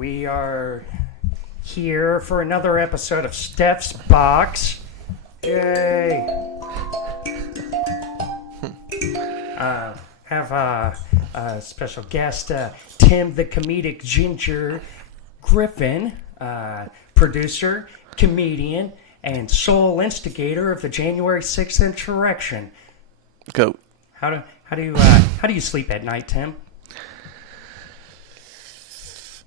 We are here for another episode of Steph's Box. Yay! Have a special guest, Tym the Comedic Ginger Griffin, producer, comedian, and sole instigator of the January 6th insurrection. Go. How do you sleep at night, Tym?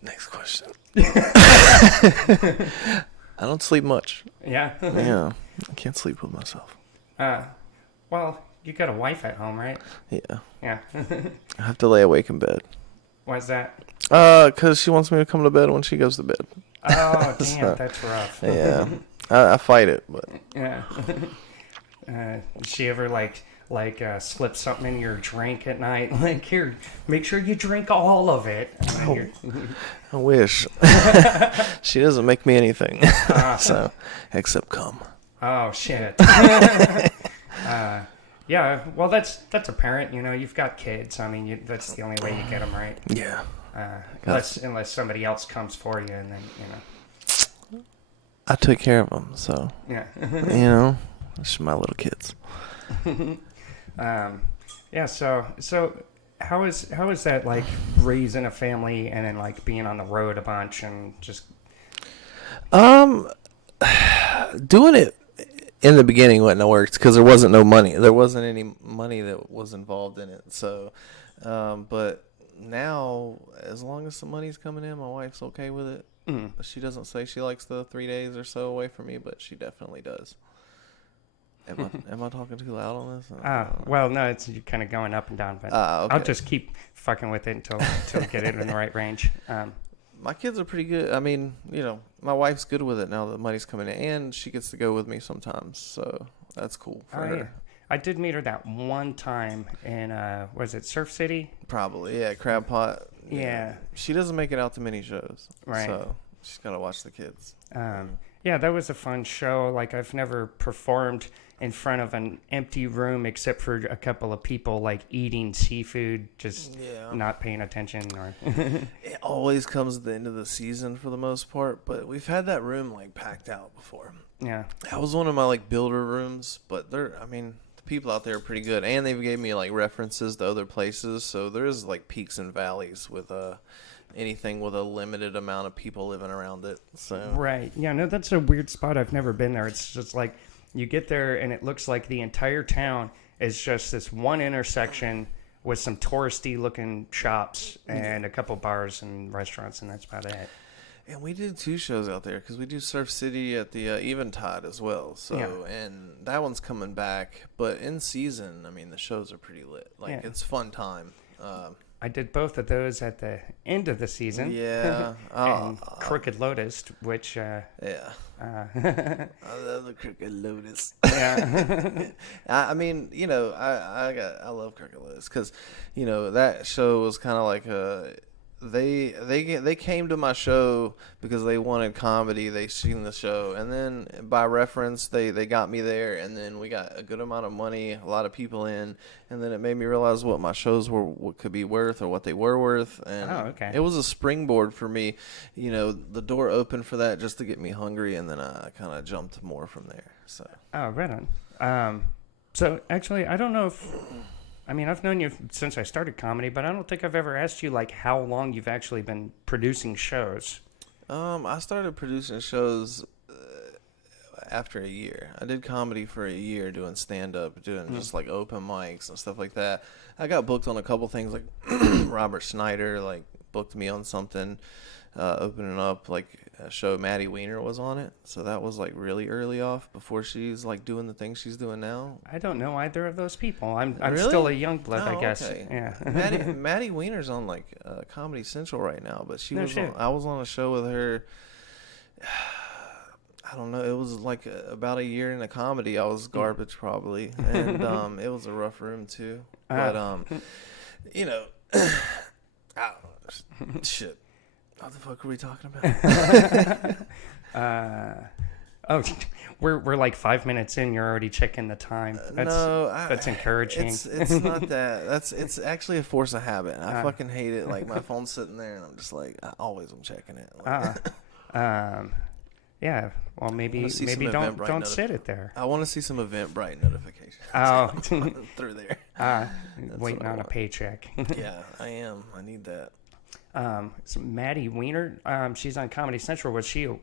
Next question. I don't sleep much. Yeah. Yeah, I can't sleep with myself. Well, you got a wife at home, right? Yeah. Yeah. I have to lay awake in bed. Why's that? Because she wants me to come to bed when she goes to bed. Oh, damn, So, that's rough. Yeah. I fight it, but Yeah. Does she ever slip something in your drink at night? Like, here, make sure you drink all of it. I wish. She doesn't make me anything. So, except cum. Oh, shit. Yeah, well, that's apparent. You know, you've got kids. I mean, that's the only way you get them right. Yeah. Unless somebody else comes for you, and then, you know. I took care of them, so. Yeah. It's my little kids. Yeah, so how is that, like, raising a family and then, like, being on the road a bunch and just doing it in the beginning wouldn't have worked because there wasn't no money. There wasn't any money that was involved in it. So, but now, as long as some money's coming in, my wife's okay with it. She doesn't say she likes the 3 days or so away from me, but she definitely does. Am I talking too loud on this? Well, no, it's you're kind of going up and down, but okay. I'll just keep fucking with it until I get it in the right range. My kids are pretty good. I mean, my wife's good with it now that the money's coming in, and she gets to go with me sometimes, so that's cool for her. Yeah. I did meet her that one time in, was it Surf City? Probably, yeah, Crab Pot. Yeah. She doesn't make it out to many shows, right? So she's got to watch the kids. Yeah, that was a fun show. Like, I've never performed in front of an empty room except for a couple of people, like, eating seafood, just not paying attention. Or It always comes at the end of the season for the most part, but we've had that room, like, packed out before. Yeah. That was one of my, like, builder rooms, but the people out there are pretty good, and they gave me, like, references to other places, so there's, like, peaks and valleys with anything with a limited amount of people living around it. So right. Yeah, no, that's a weird spot. I've never been there. It's just like you get there and it looks like the entire town is just this one intersection with some touristy looking shops and a couple bars and restaurants, and that's about it. And we did 2 shows out there because we do Surf City at the Eventide as well. So and that one's coming back, but in season, I mean, the shows are pretty lit. Like it's fun time. I did both of those at the end of the season. Yeah. And Crooked Lotus, which... yeah. I love the Crooked Lotus. Yeah. I mean, I love Crooked Lotus because, that show was kind of like they came to my show because they wanted comedy. They seen the show, and then by reference, they got me there, and then we got a good amount of money, a lot of people in, and then it made me realize what my shows what could be worth or what they were worth, and it was a springboard for me. The door opened for that just to get me hungry, and then I kind of jumped more from there. So. Oh, right on. So actually, I don't know if. I mean, I've known you since I started comedy, but I don't think I've ever asked you, like, how long you've actually been producing shows. I started producing shows after a year. I did comedy for a year, doing stand-up, doing just, like, open mics and stuff like that. I got booked on a couple things, like Robert Snyder, like, booked me on something, opening up, like, a show Maddie Weiner was on it. So that was, like, really early off before she's, like, doing the things she's doing now. I don't know either of those people. I'm really? still a young blood, I guess. Okay. Yeah. Maddie Weiner's on, like, Comedy Central right now, but I was on a show with her. I don't know. It was like about a year into comedy. I was garbage probably, and it was a rough room too. But shit. What the fuck are we talking about? we're like 5 minutes in. You're already checking the time. That's encouraging. It's not that. It's actually a force of habit. I fucking hate it. Like my phone's sitting there, and I'm just like, I always am checking it. Yeah. Well, maybe don't sit it there. I want to see some Eventbrite notifications. Oh, through there. Waiting on a paycheck. Yeah, I am. I need that. So Maddie Weiner, she's on Comedy Central. Was she a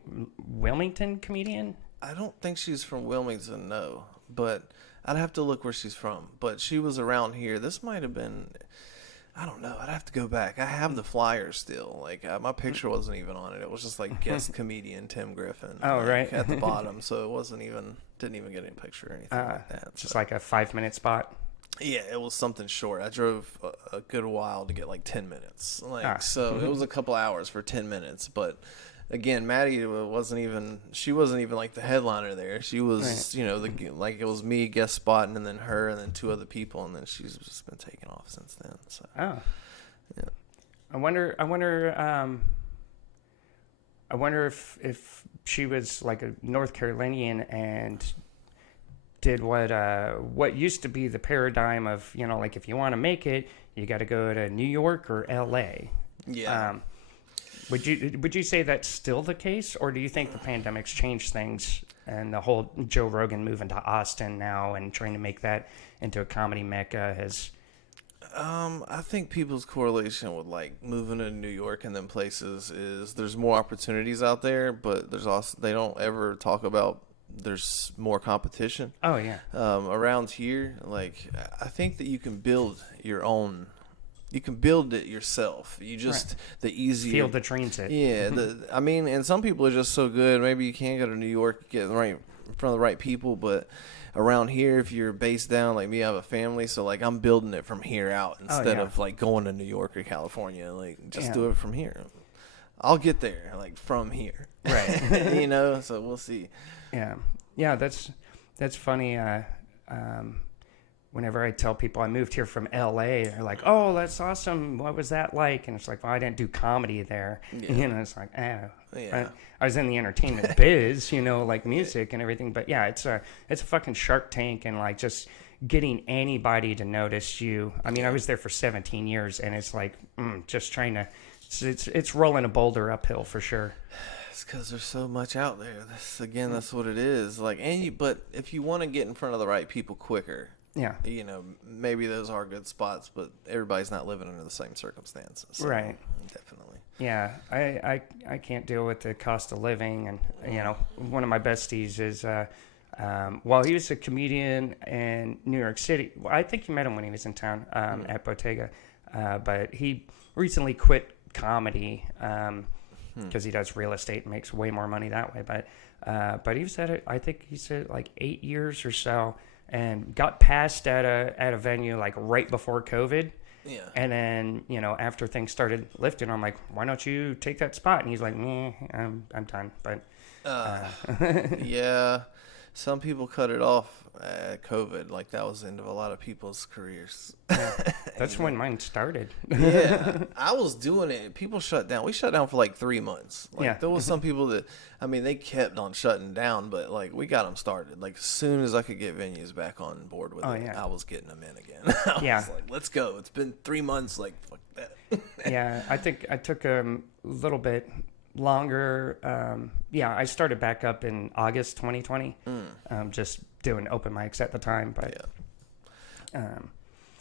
Wilmington comedian? I don't think she's from Wilmington, no. But I'd have to look where she's from. But she was around here. This might have been, I don't know. I'd have to go back. I have the flyer still. Like my picture wasn't even on it. It was just like guest comedian Tym Griffin. Oh, like, right. At the bottom. So it didn't even get any picture or anything like that. Just like a 5-minute spot. Yeah, it was something short. I drove a good while to get like 10 minutes. So it was a couple hours for 10 minutes. But again, Maddie wasn't even like the headliner there. She was, right. It was me guest spotting and then her and then 2 other people. And then she's just been taking off since then. So, yeah. I wonder if she was like a North Carolinian and did what used to be the paradigm of, like if you want to make it, you got to go to New York or LA. Yeah. Would you say that's still the case, or do you think the pandemic's changed things and the whole Joe Rogan moving to Austin now and trying to make that into a comedy mecca has? I think people's correlation with like moving to New York and then places is there's more opportunities out there, but there's also they don't ever talk about there's more competition. Oh yeah. Around here, like I think that you can build your own. You can build it yourself. You just the easier field that trains it. Yeah, and some people are just so good. Maybe you can't go to New York, get in front of the right people, but around here, if you're based down like me, I have a family, so like I'm building it from here out instead of like going to New York or California. Like just do it from here. I'll get there like from here. Right. So we'll see. Yeah, that's funny. Whenever I tell people I moved here from LA, they're like, "Oh, that's awesome. What was that like?" And it's like, "Well, I didn't do comedy there." Yeah. It's like, I was in the entertainment biz, like music and everything. But yeah, it's a fucking Shark Tank and like just getting anybody to notice you. I mean, I was there for 17 years, and it's like just trying to. It's rolling a boulder uphill for sure. It's because there's so much out there. That's what it is. Like, but if you want to get in front of the right people quicker, maybe those are good spots, but everybody's not living under the same circumstances. So, right. Definitely. Yeah, I can't deal with the cost of living, and one of my besties is he was a comedian in New York City. Well, I think you met him when he was in town at Bottega, but he recently quit comedy because he does real estate and makes way more money that way. But he was at it. I think he said like 8 years or so, and got passed at a venue like right before COVID. Yeah. And then after things started lifting, I'm like, why don't you take that spot? And he's like, I'm done. But yeah. Some people cut it off at COVID. Like, that was the end of a lot of people's careers. Yeah, that's when mine started. Yeah. I was doing it. People shut down. We shut down for like 3 months. Like, there was some people that, they kept on shutting down, but like, we got them started. Like, as soon as I could get venues back on board with it, I was getting them in again. I was like, let's go. It's been 3 months. Like, fuck that. Yeah. I think I took a little bit longer. I started back up in August 2020. Just doing open mics at the time, but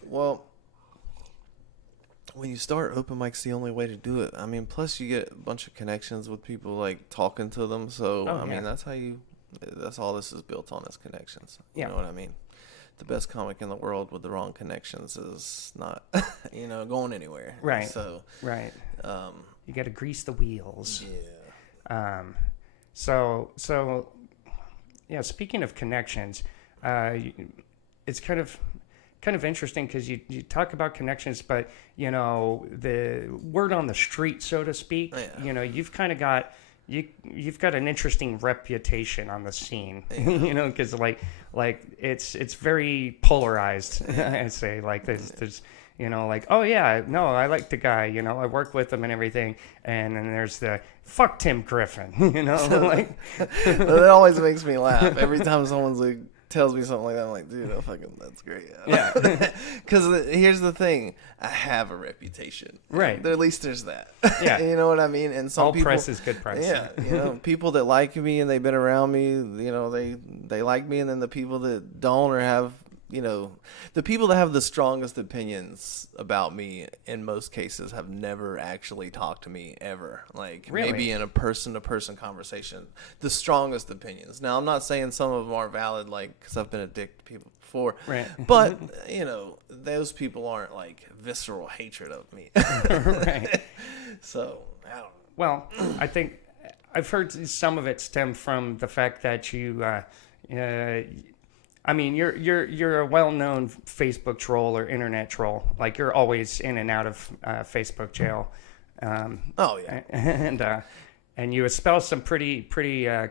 well, when you start open mics, the only way to do it. Plus you get a bunch of connections with people, like talking to them. So that's all this is built on, is connections. You know what I mean? The best comic in the world with the wrong connections is not going anywhere. Right. So you got to grease the wheels. Yeah. Speaking of connections, it's kind of interesting because you talk about connections, but the word on the street, so to speak. You've kind of got you've got an interesting reputation on the scene, you know, because like it's very polarized. I say like there's you know, like, oh yeah, no, I like the guy, you know, I work with him and everything, and then there's the fuck Tym Griffin, you know, like that always makes me laugh every time someone's like tells me something like that. I'm like, dude, that's great. Yeah. Because here's the thing, I have a reputation, right? At least there's that. Yeah. You know what I mean? And some all people, press is good press. Yeah, you know, people that like me and they've been around me, you know, they like me, and then the people that don't or have, you know, the people that have the strongest opinions about me in most cases have never actually talked to me ever. Like really? Maybe in a person-to-person conversation, the strongest opinions. Now, I'm not saying some of them aren't valid, like, because I've been a dick to people before. Right. But, you know, those people aren't like visceral hatred of me. Right. So, I don't know. Well, I think I've heard some of it stem from the fact that you, I mean, you're a well-known Facebook troll or internet troll. Like you're always in and out of Facebook jail. Oh yeah, and you espouse some pretty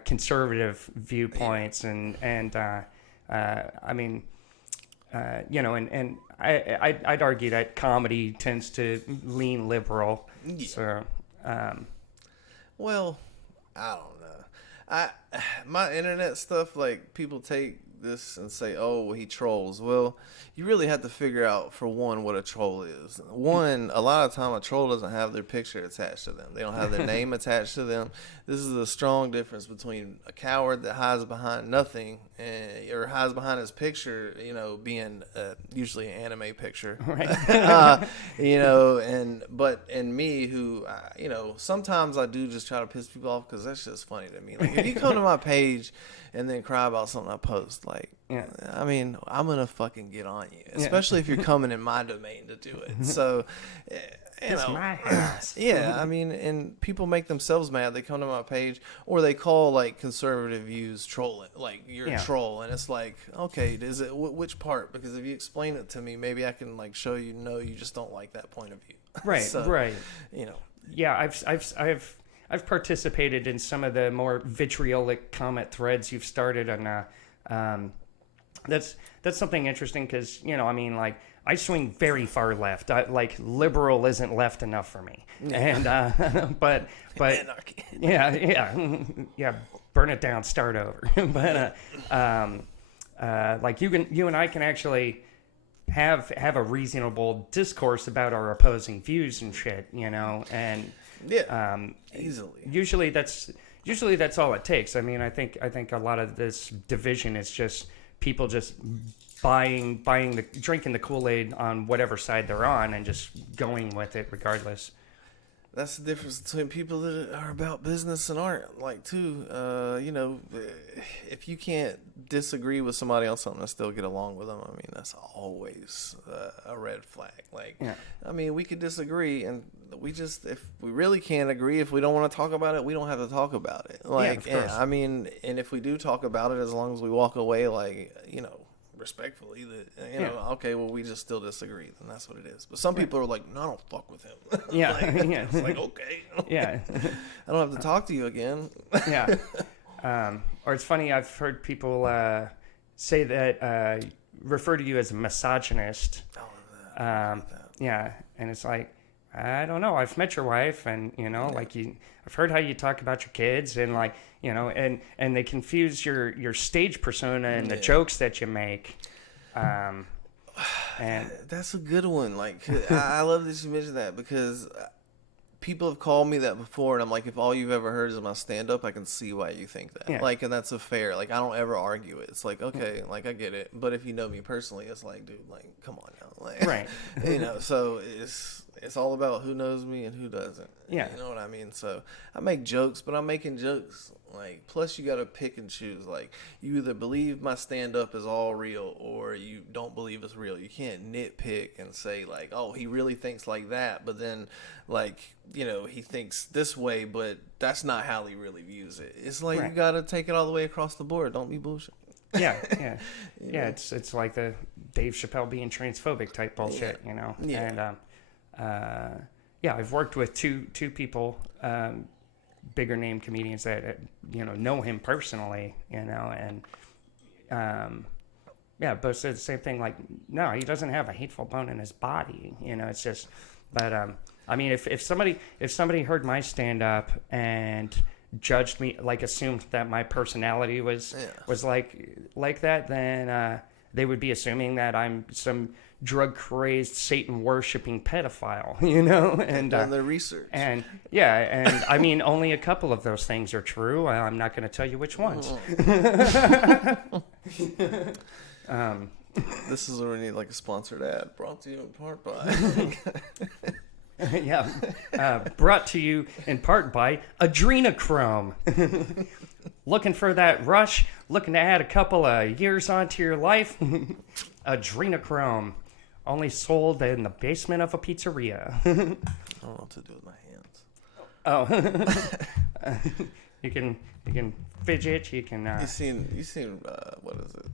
conservative viewpoints, and I mean, you know, and I'd argue that comedy tends to lean liberal. Yeah. So, well, I don't know. My internet stuff, like people take this and say, oh, well, he trolls. Well, you really have to figure out, for one, what a troll is. One, a lot of time a troll doesn't have their picture attached to them. They don't have their name attached to them. This is a strong difference between a coward that hides behind nothing or hides behind his picture, you know, being usually an anime picture. right. You know, and me who, you know, sometimes I do just try to piss people off because that's just funny to me. Like, if you come to my page and then cry about something I post, like, yeah. I mean, I'm going to fucking get on you, especially if you're coming in my domain to do it. So, you know, my house. yeah, I mean, and people make themselves mad. They come to my page, or they call, like, conservative views trolling, like, you're a troll. And it's like, okay, is it which part? Because if you explain it to me, maybe I can, like, show you, no, you just don't like that point of view. Right, So, right. You know. Yeah, I've participated in some of the more vitriolic comment threads you've started on. That's something interesting because, you know, I mean, like, I swing very far left. Like, liberal isn't left enough for me. Yeah. And but Anarchy. yeah, burn it down, start over. But like you and I can actually have a reasonable discourse about our opposing views and shit, you know, and easily. Usually that's all it takes. I mean, I think a lot of this division is just people just drinking the Kool-Aid on whatever side they're on and just going with it regardless. That's the difference between people that are about business and art. Like, too, you know, if you can't disagree with somebody on something and still get along with them, I mean, that's always a red flag. Like, yeah. I mean, we could disagree, and we just, if we really can't agree, if we don't want to talk about it, we don't have to talk about it. Like, yeah, of course. I mean, and if we do talk about it, as long as we walk away, like, you know, respectfully, that, you know, okay, well, we just still disagree, then that's what it is. But some people are like, no, I don't fuck with him. Yeah. Like, yeah. It's like, okay. Yeah. I don't have to talk to you again. Yeah. Or it's funny, I've heard people say that, refer to you as a misogynist. Yeah. And it's like, I don't know. I've met your wife, and, you know, like I've heard how you talk about your kids, and, like, you know, and they confuse your stage persona and the jokes that you make. And that's a good one. Like, I love that you mentioned that, because people have called me that before, and I'm like, if all you've ever heard is my stand-up, I can see why you think that. Yeah. Like, and that's a fair. Like, I don't ever argue it. It's like, okay, like, I get it. But if you know me personally, it's like, dude, like, come on now. Like, right. You know, so it's all about who knows me and who doesn't. Yeah. You know what I mean? So I make jokes, but I'm making jokes. Like, plus you got to pick and choose. Like, you either believe my stand-up is all real, or you don't believe it's real. You can't nitpick and say, like, oh, he really thinks like that, but then, like, you know, he thinks this way, but that's not how he really views it. It's like, you got to take it all the way across the board. Don't be bullshit. Yeah. Yeah, it's like the Dave Chappelle being transphobic type bullshit, you know? Yeah. And, yeah, I've worked with two people bigger name comedians that know him personally, and yeah, but said the same thing. Like, no, he doesn't have a hateful bone in his body. It's just, but I mean, if somebody heard my stand up and judged me, like assumed that my personality was like that, then they would be assuming that I'm some drug crazed Satan worshipping pedophile, and done their research. And and I mean, only a couple of those things are true. I'm not going to tell you which ones. This is where we need like a sponsored ad brought to you in part by. Brought to you in part by Adrenochrome. Looking for that rush? Looking to add a couple of years onto your life? Adrenochrome. Only sold in the basement of a pizzeria. I don't know what to do with my hands. Oh. You can fidget, you can... You seen what is it?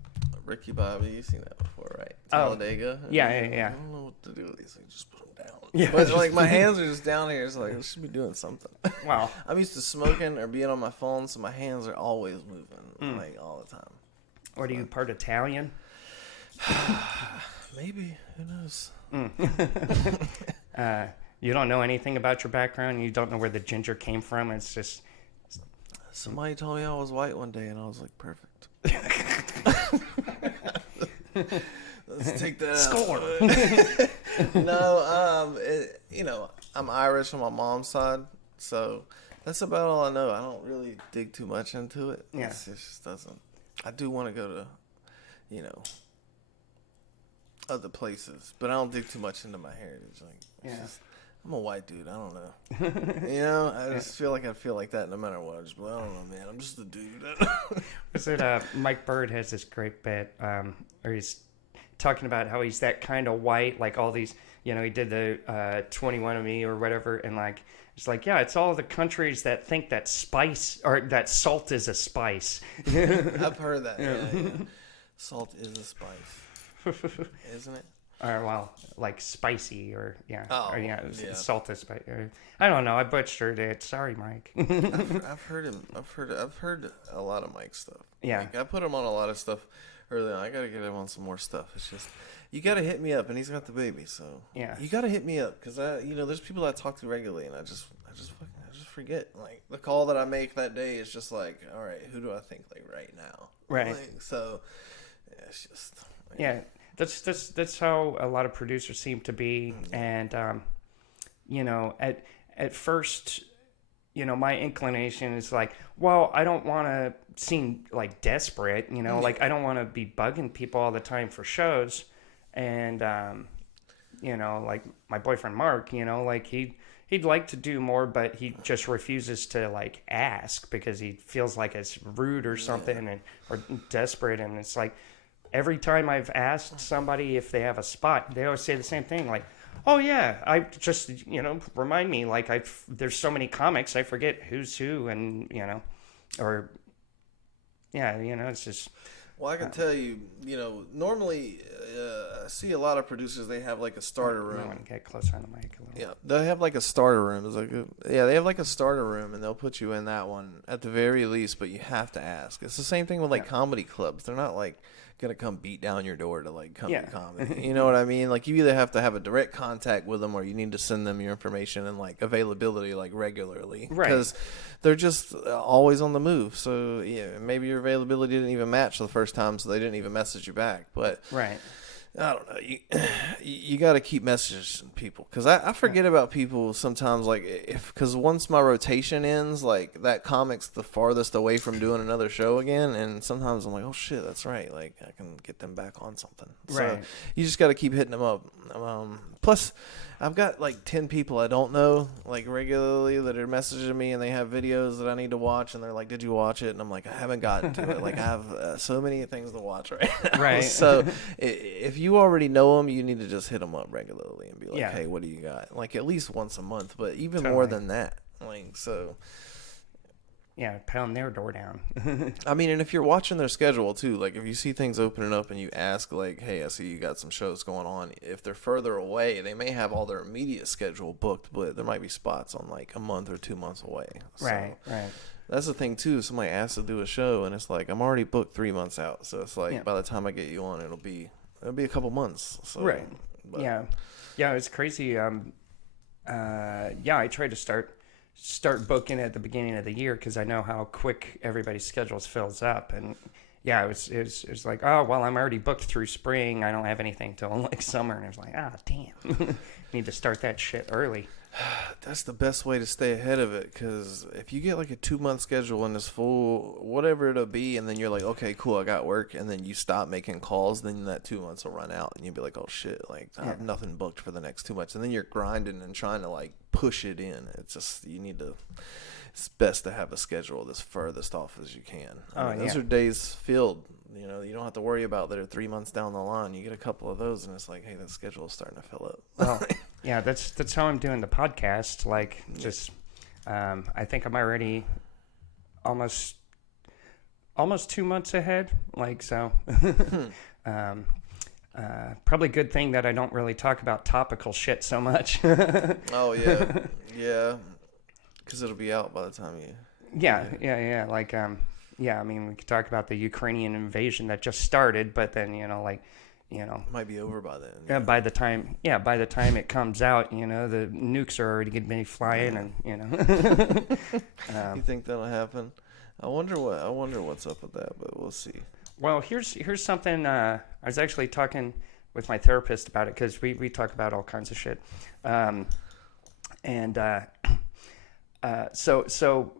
Ricky Bobby, you've seen that before, right? Oh. Talladega? Yeah. I don't know what to do with these things. Just put them down. Yeah, but like my hands are just down here. It's like I should be doing something. Wow. I'm used to smoking or being on my phone, so my hands are always moving, like all the time. Or are you part Italian? Maybe. Who knows? You don't know anything about your background. You don't know where the ginger came from. It's just... Somebody told me I was white one day, and I was like, perfect. Let's take that Score. No, I'm Irish on my mom's side, so that's about all I know. I don't really dig too much into it. Yeah. It just doesn't. I do want to go to, other places, but I don't dig too much into my heritage. Like, I'm a white dude. I don't know. I just feel like I feel like that no matter what. I don't know, man. I'm just a dude. Was it Mike Bird has this great bit where he's talking about how he's that kind of white, like all these, he did the 21andMe or whatever, and like it's like, yeah, it's all the countries that think that spice or that salt is a spice. I've heard that. Yeah. Salt is a spice, isn't it? Or well, like spicy, or salt is spicy. I don't know. I butchered it. Sorry, Mike. I've heard a lot of Mike's stuff. Yeah, like, I put him on a lot of stuff early on. I gotta get him on some more stuff. It's just you gotta hit me up, and he's got the baby, so yeah, you gotta hit me up because there's people I talk to regularly, and I just forget. Like the call that I make that day is just like, all right, who do I think like right now? Right. Like, so it's just yeah. That's how a lot of producers seem to be, and at first, my inclination is like, well, I don't want to seem like desperate, like I don't want to be bugging people all the time for shows, and like my boyfriend Mark, like he'd like to do more, but he just refuses to like ask because he feels like it's rude or something, or desperate, and it's like. Every time I've asked somebody if they have a spot, they always say the same thing, like, "Oh yeah, I just remind me." Like there's so many comics, I forget who's who, and it's just. Well, I can tell you, normally I see a lot of producers. They have like a starter room. I want to get closer on the mic a little. Yeah, they have like a starter room. It's like they have like a starter room, and they'll put you in that one at the very least. But you have to ask. It's the same thing with like comedy clubs. They're not like gonna come beat down your door to like come to comedy. You know what I mean? Like you either have to have a direct contact with them, or you need to send them your information and like availability like regularly, right? Because they're just always on the move. So yeah, maybe your availability didn't even match the first time, so they didn't even message you back. But right. I don't know. You got to keep messaging people because I forget about people sometimes. Like because once my rotation ends, like that comic's the farthest away from doing another show again, and sometimes I'm like, oh shit, that's right. Like I can get them back on something. So right. You just got to keep hitting them up. Plus, I've got like 10 people I don't know like regularly that are messaging me, and they have videos that I need to watch, and they're like, "Did you watch it?" And I'm like, "I haven't gotten to it. Like I have so many things to watch right now." Right. So if you already know them, you need to just hit them up regularly and be like, "Hey, what do you got?" Like at least once a month, but even more than that. Like so. pound their door down. I mean, and if you're watching their schedule too, like if you see things opening up and you ask like, hey, I see you got some shows going on. If they're further away, they may have all their immediate schedule booked, but there might be spots on like a month or 2 months away. So Right. that's the thing too. Somebody asks to do a show and it's like, I'm already booked 3 months out. So it's like, by the time I get you on, it'll be a couple months. So, Right. But. Yeah, it's crazy. I tried to start booking at the beginning of the year because I know how quick everybody's schedules fills up, and it was like, oh well, I'm already booked through spring. I don't have anything till like summer, and I was like, damn, need to start that shit early. That's the best way to stay ahead of it, because if you get like a 2-month schedule and it's full, whatever it'll be, and then you're like, okay, cool, I got work, and then you stop making calls, then that 2 months will run out, and you'll be like, oh shit, like I have nothing booked for the next 2 months, and then you're grinding and trying to like push it in. It's just it's best to have a schedule this furthest off as you can. I mean, those are days filled. You know, you don't have to worry about that are 3 months down the line. You get a couple of those, and it's like, hey, that schedule is starting to fill up. Well, yeah, that's how I'm doing the podcast. Like, just I think I'm already almost 2 months ahead. Like, so probably a good thing that I don't really talk about topical shit so much. Oh yeah, because it'll be out by the time you. Yeah. Like, I mean, we could talk about the Ukrainian invasion that just started, but then, might be over by then. Yeah. By the time it comes out, the nukes are already going to be flying, and You think that'll happen? I wonder what's up with that, but we'll see. Well, here's something. I was actually talking with my therapist about it because we talk about all kinds of shit, so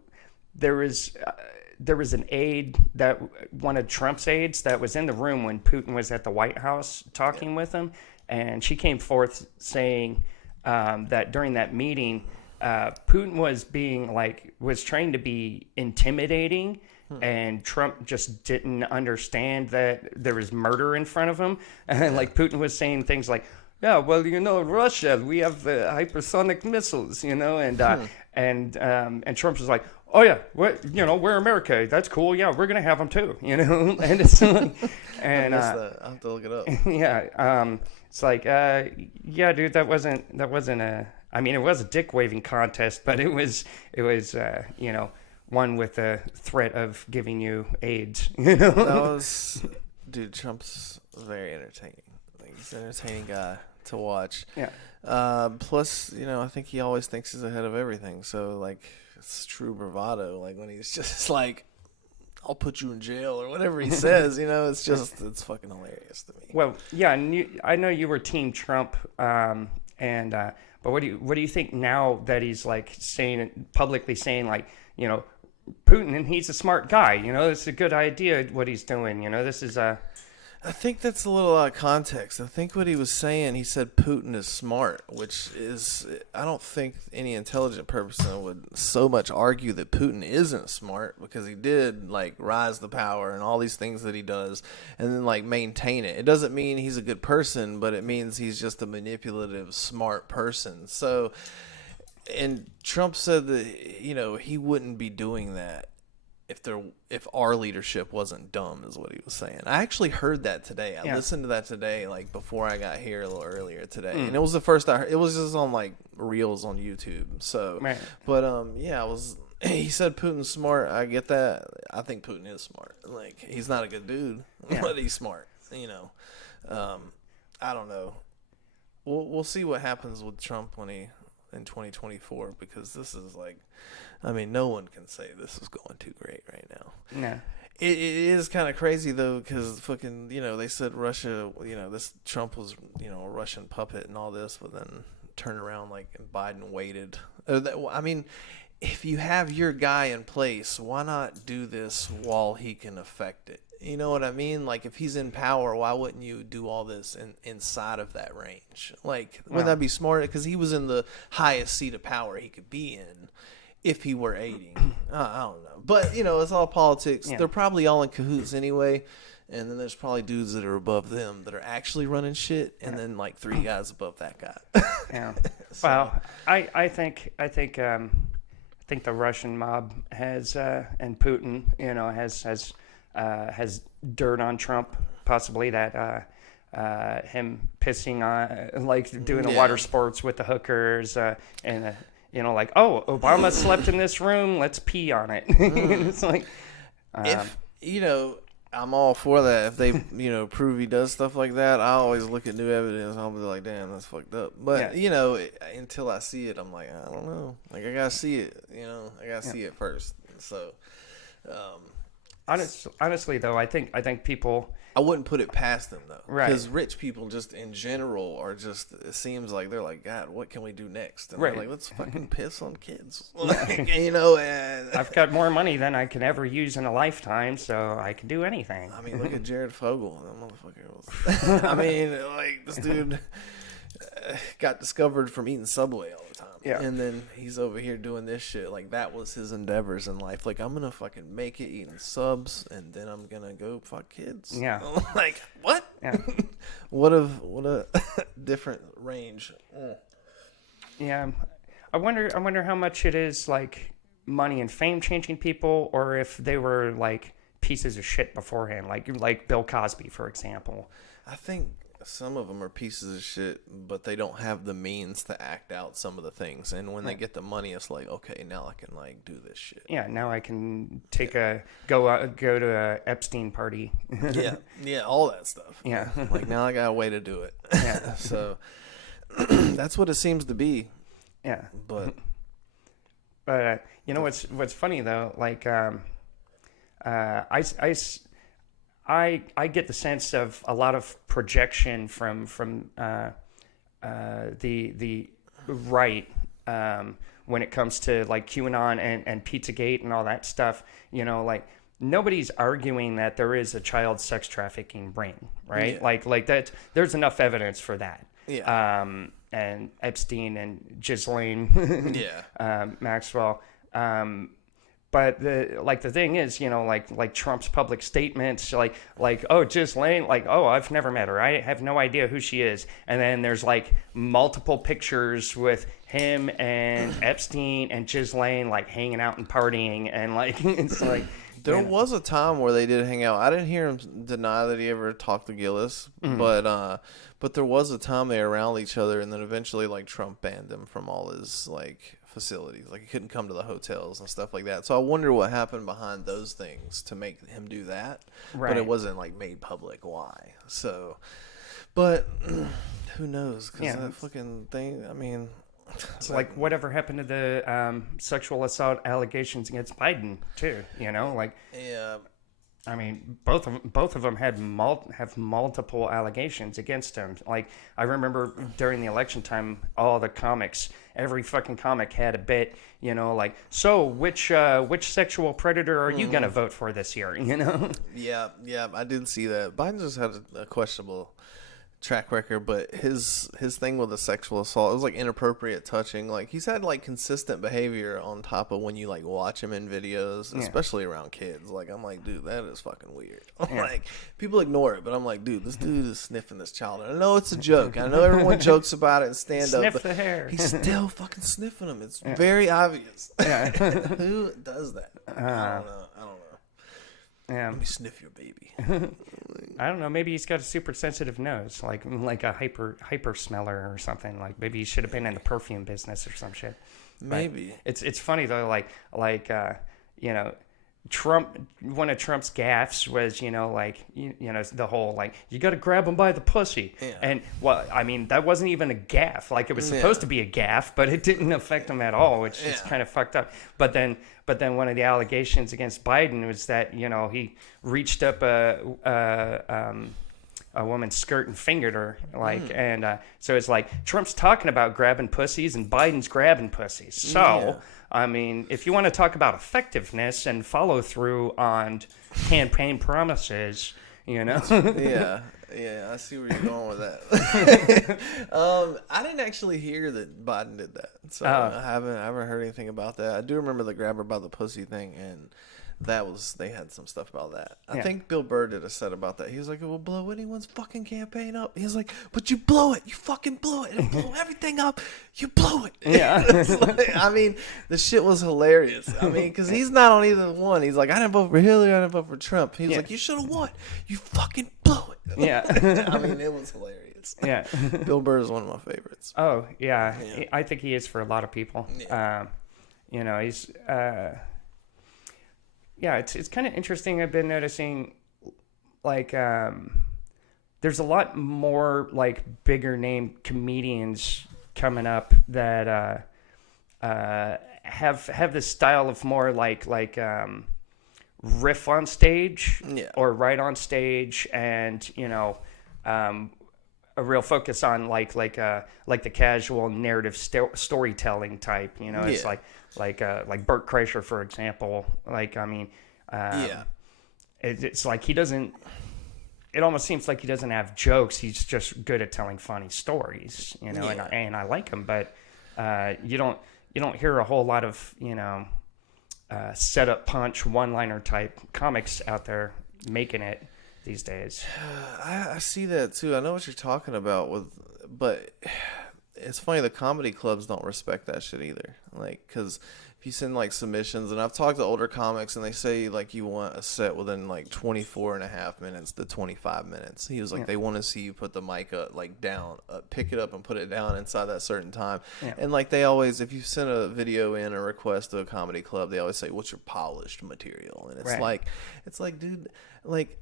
there was an aide, that one of Trump's aides that was in the room when Putin was at the White House talking with him, and she came forth saying that during that meeting, Putin was trying to be intimidating, and Trump just didn't understand that there was murder in front of him, and like Putin was saying things like, yeah, well, Russia, we have hypersonic missiles, and Trump was like, oh yeah, we're America. That's cool. Yeah, we're gonna have them too. And it's like, and I'll have to look it up. Yeah, it's like, yeah, dude, that wasn't a. I mean, it was a dick waving contest, but it was one with the threat of giving you AIDS. That was, dude. Trump's very entertaining. Like, he's an entertaining guy to watch. Yeah. Plus, I think he always thinks he's ahead of everything. So like. It's true bravado, like when he's just like, I'll put you in jail or whatever he says, it's fucking hilarious to me. Well, yeah, and I know you were Team Trump, but what do you think now that he's like publicly saying like, Putin, and he's a smart guy, it's a good idea what he's doing, this is I think that's a little out of context. I think what he was saying, he said Putin is smart, which is, I don't think any intelligent person would so much argue that Putin isn't smart, because he did like rise to power and all these things that he does and then like maintain it. It doesn't mean he's a good person, but it means he's just a manipulative, smart person. So, and Trump said that, he wouldn't be doing that if our leadership wasn't dumb, is what he was saying. I actually heard that today. I listened to that today, like before I got here a little earlier today, and it was the first I heard. It was just on like reels on YouTube. So, right. But he said Putin's smart. I get that. I think Putin is smart. Like, he's not a good dude, but he's smart. I don't know. We'll see what happens with Trump in 2024, because this is like, no one can say this is going too great right now. No. It is kind of crazy though, because fucking, they said Russia, this Trump was, a Russian puppet and all this, but then turn around like and Biden waited. If you have your guy in place, why not do this while he can affect it? You know what I mean? Like, if he's in power, why wouldn't you do all this inside of that range? Like, wouldn't that be smart? Because he was in the highest seat of power he could be in if he were aiding. I don't know. But, it's all politics. Yeah. They're probably all in cahoots anyway. And then there's probably dudes that are above them that are actually running shit. And then, like, 3 guys above that guy. Yeah. So. Well, I think think the Russian mob has and Putin, has dirt on Trump, possibly that him pissing on, like doing the water sports with the hookers, and like, oh, Obama slept in this room, let's pee on it. It's like, if I'm all for that. If they, prove he does stuff like that, I always look at new evidence. I'll be like, damn, that's fucked up. But until I see it, I'm like, I don't know. Like, I gotta see it. I gotta see it first. So, honestly, though, I think people. I wouldn't put it past them though, right? Because rich people, just in general, are just. It seems like they're like, God, what can we do next? And right. they're like, let's fucking piss on kids. And I've got more money than I can ever use in a lifetime, so I can do anything. I mean, look at Jared Fogle. That motherfucker was. I mean, like, this dude got discovered from eating Subway all the time. Yeah. And then he's over here doing this shit. Like, that was his endeavors in life. Like, I'm going to fucking make it eating subs, and then I'm going to go fuck kids. Yeah. Like, what? Yeah. What a different range. Yeah. I wonder how much it is, like, money and fame changing people, or if they were, like, pieces of shit beforehand, like Bill Cosby, for example. I think some of them are pieces of shit, but they don't have the means to act out some of the things. And when they get the money, it's like, okay, now I can like do this shit. Yeah, now I can go to a Epstein party. yeah, all that stuff. Yeah, like now I got a way to do it. Yeah, so that's what it seems to be. Yeah, but what's funny though, like I get the sense of a lot of projection from the right when it comes to like QAnon and Pizzagate and all that stuff. Like nobody's arguing that there is a child sex trafficking ring, right? Yeah. Like that. There's enough evidence for that. Yeah. And Epstein and Ghislaine. Maxwell. But the thing is, like Trump's public statements, like oh, Ghislaine, like, oh, I've never met her, I have no idea who she is, and then there's like multiple pictures with him and Epstein and Ghislaine like hanging out and partying, and like it's like there was a time where they did hang out. I didn't hear him deny that he ever talked to Gillis, but there was a time they were around each other, and then eventually like Trump banned him from all his like facilities. Like he couldn't come to the hotels and stuff like that. So I wonder what happened behind those things to make him do that. Right. But it wasn't like made public why. So, but who knows? Because that fucking thing, I mean, it's like whatever happened to the sexual assault allegations against Biden too, like yeah. I mean, both of them have multiple allegations against him. Like I remember during the election time, all the comics, every fucking comic had a bit, like, so which sexual predator are you gonna vote for this year? Yeah, I did see that. Biden just had a questionable track record, but his thing with the sexual assault, it was like inappropriate touching. Like he's had like consistent behavior on top of when you like watch him in videos, especially around kids. Like I'm like, dude, that is fucking weird. Like people ignore it, but I'm like, dude, this dude is sniffing this child. And I know it's a joke. I know everyone jokes about it and stand up, but the hair. He's still fucking sniffing them. It's very obvious. Who does that? I don't know. Yeah. Let me sniff your baby. I don't know. Maybe he's got a super sensitive nose, like a hyper smeller or something. Like maybe he should have been in the perfume business or some shit. Maybe. But it's funny though. Like Trump. One of Trump's gaffes was the whole like you got to grab him by the pussy. Yeah. And well, I mean that wasn't even a gaffe. Like it was supposed to be a gaffe, but it didn't affect him at all, which is kind of fucked up. But then one of the allegations against Biden was that he reached up a woman's skirt and fingered her, and so it's like Trump's talking about grabbing pussies and Biden's grabbing pussies. So I mean, if you want to talk about effectiveness and follow through on campaign promises, Yeah, I see where you're going with that. I didn't actually hear that Biden did that, so I haven't heard anything about that. I do remember the grab her by the pussy thing, and they had some stuff about that. I think Bill Burr did a set about that. He was like, it will blow anyone's fucking campaign up. He was like, but you blow it. You fucking blow it. It'll blow everything up. You blow it. Yeah. Like, I mean, the shit was hilarious. I mean, because he's not on either one. He's like, I didn't vote for Hillary. I didn't vote for Trump. He was like, you should have won. You fucking blew it. Yeah. I mean, it was hilarious. Yeah. Bill Burr is one of my favorites. Oh, yeah. I think he is for a lot of people. Yeah. He's... yeah, it's kind of interesting. I've been noticing, like, there's a lot more, like, bigger name comedians coming up that have this style of more like riff on stage or write on stage, and a real focus on like the casual narrative storytelling type. It's like Bert Kreischer, for example. Like, I mean, it's like he doesn't. It almost seems like he doesn't have jokes. He's just good at telling funny stories, and I like him. But you don't hear a whole lot of set up punch one-liner type comics out there making it these days. I see that too. I know what you're talking about but it's funny, the comedy clubs don't respect that shit either. Like, because if you send like submissions, and I've talked to older comics, and they say like you want a set within like 24 and a half minutes to 25 minutes. He was like, they want to see you put the mic down, pick it up and put it down inside that certain time. And like they always, if you send a video in, a request to a comedy club, they always say, what's your polished material? And it's like, dude, like,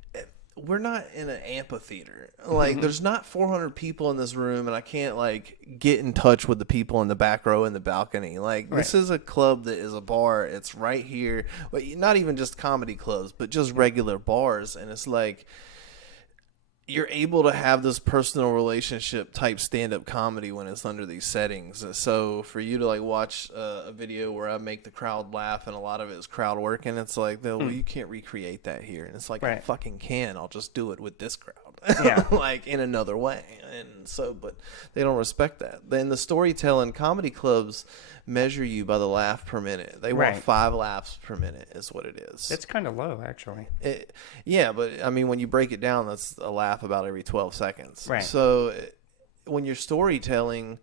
we're not in an amphitheater. Like, there's not 400 people in this room, and I can't like get in touch with the people in the back row in the balcony. Like, this is a club that is a bar. It's right here. But not even just comedy clubs, but just regular bars. And it's like, you're able to have this personal relationship type stand-up comedy when it's under these settings. So for you to like watch a video where I make the crowd laugh and a lot of it is crowd work, and it's like, well, you can't recreate that here. And it's like, I fucking can. I'll just do it with this crowd. Like in another way. And so, but they don't respect that. Then the storytelling comedy clubs measure you by the laugh per minute. They want 5 laughs per minute is what it is. It's kind of low, actually. But I mean, when you break it down, that's a laugh about every 12 seconds. Right. So when you're storytelling,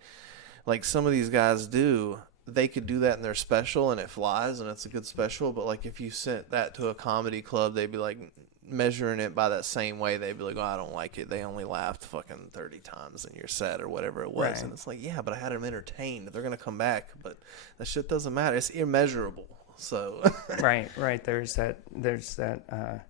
like some of these guys do, they could do that in their special and it flies and it's a good special. But like if you sent that to a comedy club, they'd be like measuring it by that same way. They'd be like, oh, I don't like it. They only laughed fucking 30 times in your set or whatever it was. And it's like, yeah, but I had them entertained. They're going to come back. But that shit doesn't matter. It's immeasurable. So right. There's that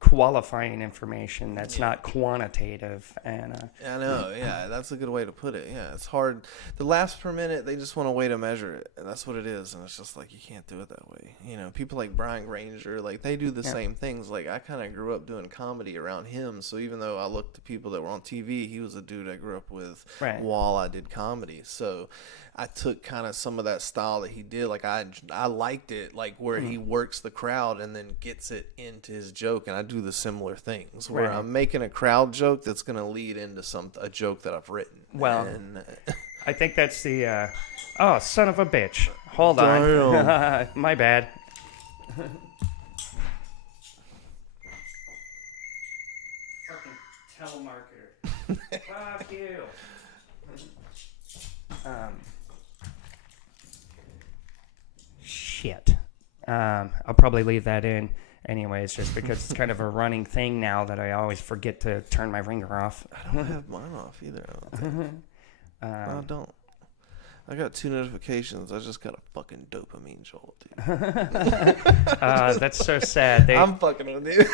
qualifying information that's not quantitative, and I know, that's a good way to put it. Yeah, it's hard. The laughs per minute, they just want a way to measure it, and that's what it is. And it's just like, you can't do it that way. People like Brian Granger, like they do the same things. Like I kind of grew up doing comedy around him, so even though I looked at people that were on TV, he was a dude I grew up with while I did comedy. So I took kind of some of that style that he did. Like I liked it, like where he works the crowd and then gets it into his joke. And I do the similar things where I'm making a crowd joke that's going to lead into a joke that I've written. Well, I think that's the oh, son of a bitch. Hold on. My bad. Fucking telemarketer. Fuck you. Shit. I'll probably leave that in anyways, just because it's kind of a running thing now that I always forget to turn my ringer off. I don't have mine off either. I don't. I got 2 notifications. I just got a fucking dopamine jolt, dude. That's so sad. I'm fucking with you.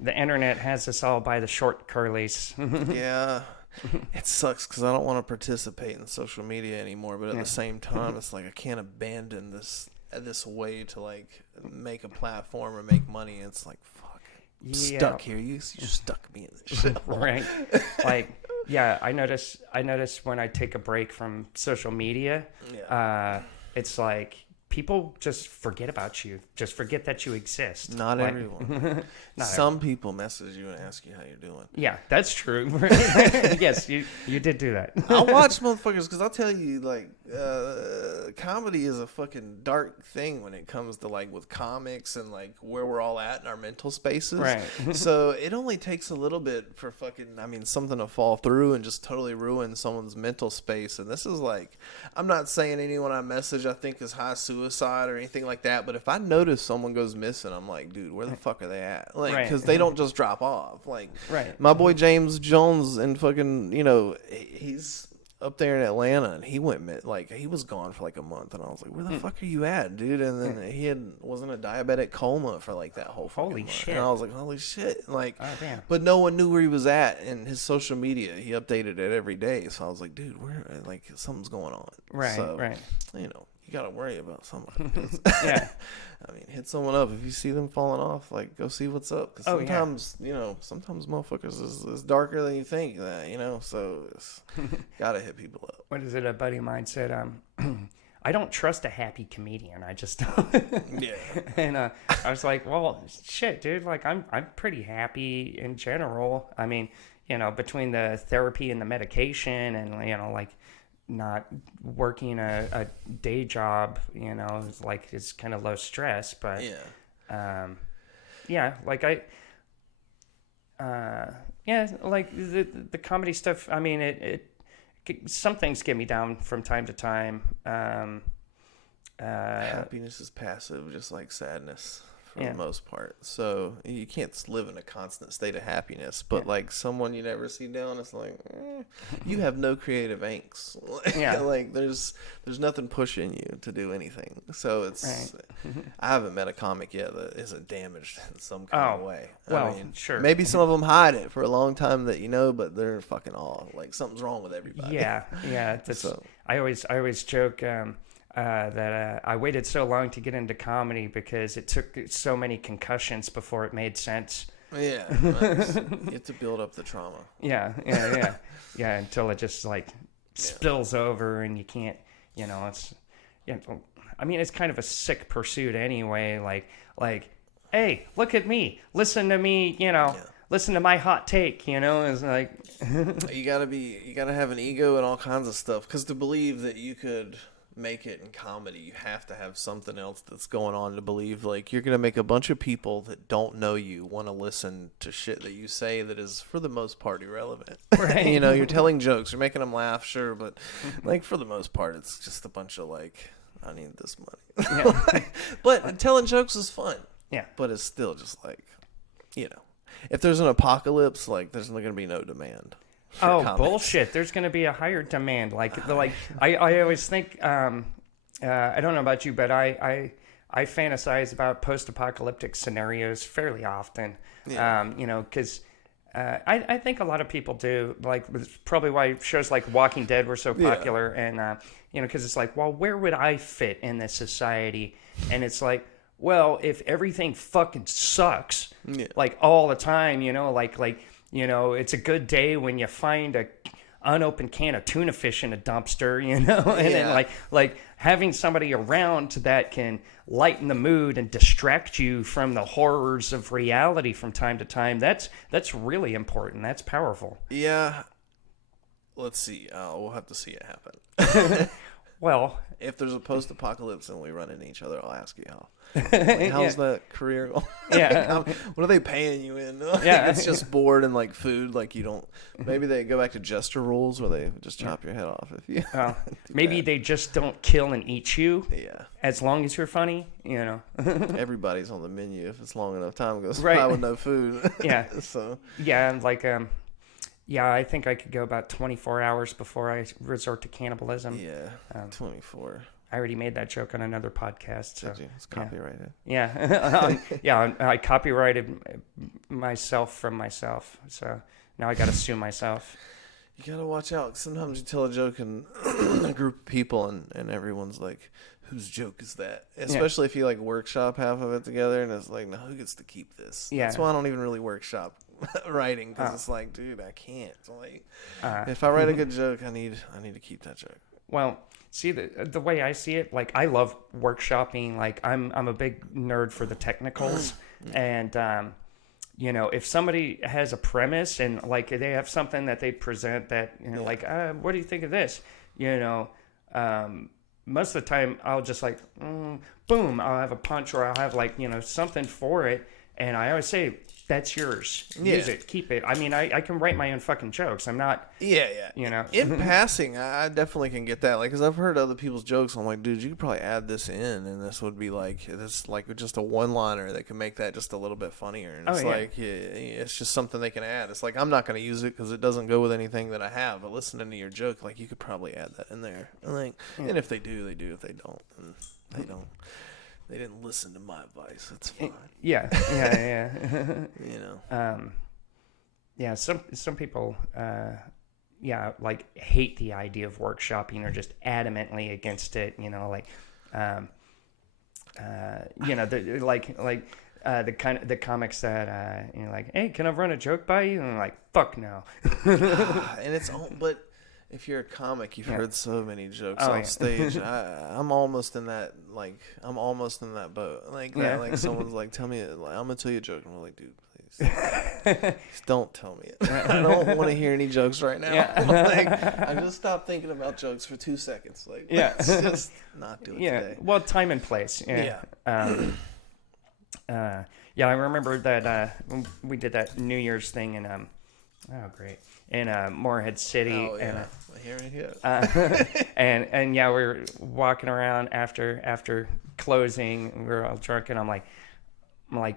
The internet has us all by the short curlies. Yeah. It sucks because I don't want to participate in social media anymore, but at the same time, it's like I can't abandon this way to like make a platform or make money. It's like, fuck, I'm stuck here. You stuck me in this shit. Right. Like, yeah, I notice when I take a break from social media, it's like people just forget about you. Just forget that you exist. Not everyone. Some people message you and ask you how you're doing. Yeah, that's true. Yes, you did do that. I'll watch motherfuckers because I'll tell you, like, comedy is a fucking dark thing when it comes to like with comics and like where we're all at in our mental spaces. Right. So it only takes a little bit for something to fall through and just totally ruin someone's mental space. And this is like, I'm not saying anyone I message I think is high suicide or anything like that, but if I notice someone goes missing, I'm like, dude, where the fuck are they at? Like, because they don't just drop off. Like, my boy James Jones and fucking, he's up there in Atlanta, and he was gone for like a month, and I was like, where the fuck are you at, dude? And then he was in a diabetic coma for like that whole fucking holy month. shit. And I was like, holy shit. Like, oh, damn. but no one knew where he was at, and his social media, he updated it every day. So I was like, dude, something's going on. Right, so, right. You gotta worry about somebody. Yeah. I mean, hit someone up if you see them falling off. Like, go see what's up. Because sometimes, sometimes motherfuckers is darker than you think. So it's gotta hit people up. What is it? A buddy of mine said, I don't trust a happy comedian. I just don't. Yeah. And I was like, well, shit, dude. Like, I'm pretty happy in general. I mean, between the therapy and the medication, and like not working a day job, it's kind of low stress, but like the comedy stuff. I mean, it some things get me down from time to time. Happiness is passive, just like sadness for the most part. So you can't live in a constant state of happiness. But like someone you never see down, it's like you have no creative angst. Like there's nothing pushing you to do anything. So it's I haven't met a comic yet that isn't damaged in some kind of way. Well, I mean, sure. Maybe some of them hide it for a long time but they're fucking all like something's wrong with everybody. Yeah. So I always joke. That I waited so long to get into comedy because it took so many concussions before it made sense. Yeah, you have to build up the trauma. Yeah, until it just like spills over and you can't, it's, I mean, it's kind of a sick pursuit anyway. Like, hey, look at me, listen to me, listen to my hot take, it's like you gotta have an ego and all kinds of stuff, because to believe that you could make it in comedy, you have to have something else that's going on to believe like you're gonna make a bunch of people that don't know you want to listen to shit that you say that is for the most part irrelevant. Right. You're telling jokes, you're making them laugh, sure, but like for the most part it's just a bunch of like, I need this money. But telling jokes is fun. Yeah, but it's still just like, if there's an apocalypse, like there's gonna be no demand. Oh, bullshit. There's going to be a higher demand. I always think, I don't know about you, but I fantasize about post-apocalyptic scenarios fairly often. Because I think a lot of people do. Like, it's probably why shows like Walking Dead were so popular. And, because it's like, well, where would I fit in this society? And it's like, well, if everything fucking sucks, like all the time, it's a good day when you find a unopened can of tuna fish in a dumpster, and then like having somebody around that can lighten the mood and distract you from the horrors of reality from time to time. That's really important. That's powerful. Yeah. Let's see. We'll have to see it happen. Well, if there's a post-apocalypse and we run into each other, I'll ask you how. How's that career going? Yeah. What are they paying you in? Yeah. It's just board and like food. Like you don't. Maybe they go back to jester rules where they just chop your head off if you. Maybe they just don't kill and eat you. Yeah. As long as you're funny, Everybody's on the menu if it's long enough time goes by with no food. Yeah. So. Yeah, and like I think I could go about 24 hours before I resort to cannibalism. Yeah, 24. I already made that joke on another podcast. So, did you? It's copyrighted. Yeah. I copyrighted myself from myself. So now I got to sue myself. You got to watch out. Sometimes you tell a joke in a group of people and everyone's like, whose joke is that? Especially if you like workshop half of it together and it's like, no, who gets to keep this? Yeah. That's why I don't even really workshop writing, because it's like, dude, I can't. Like, if I write a good joke, I need to keep that joke. Well, see, the way I see it, like I love workshopping. Like I'm a big nerd for the technicals, and if somebody has a premise and like they have something that they present that like, what do you think of this? most of the time I'll just like, boom, I'll have a punch or I'll have like, something for it. And I always say, that's yours. Use it. Keep it. I mean, I can write my own fucking jokes. I'm not... Yeah. In passing, I definitely can get that. Like, because I've heard other people's jokes. I'm like, dude, you could probably add this in, and this would be like... This like just a one-liner that can make that just a little bit funnier. And it's like, it's just something they can add. It's like, I'm not going to use it because it doesn't go with anything that I have. But listening to your joke, like, you could probably add that in there. And, like, and if they do, they do. If they don't, and they don't. They didn't listen to my advice. It's fine. Yeah. Some people, like hate the idea of workshopping or just adamantly against it. The comics that like, hey, can I run a joke by you? And I'm like, fuck no. And it's all, but. If you're a comic, you've heard so many jokes off stage. I'm almost in that boat. Like that, like someone's like, "Tell me, like, I'm gonna tell you a joke." And I'm like, "Dude, please don't tell me it. I don't want to hear any jokes right now." Like, I just stopped thinking about jokes for 2 seconds. Like, let's just not do it today. Well, time and place. I remember that we did that New Year's thing in in Morehead City. Oh, yeah. And we were walking around after closing. We were all drunk, and I'm like, I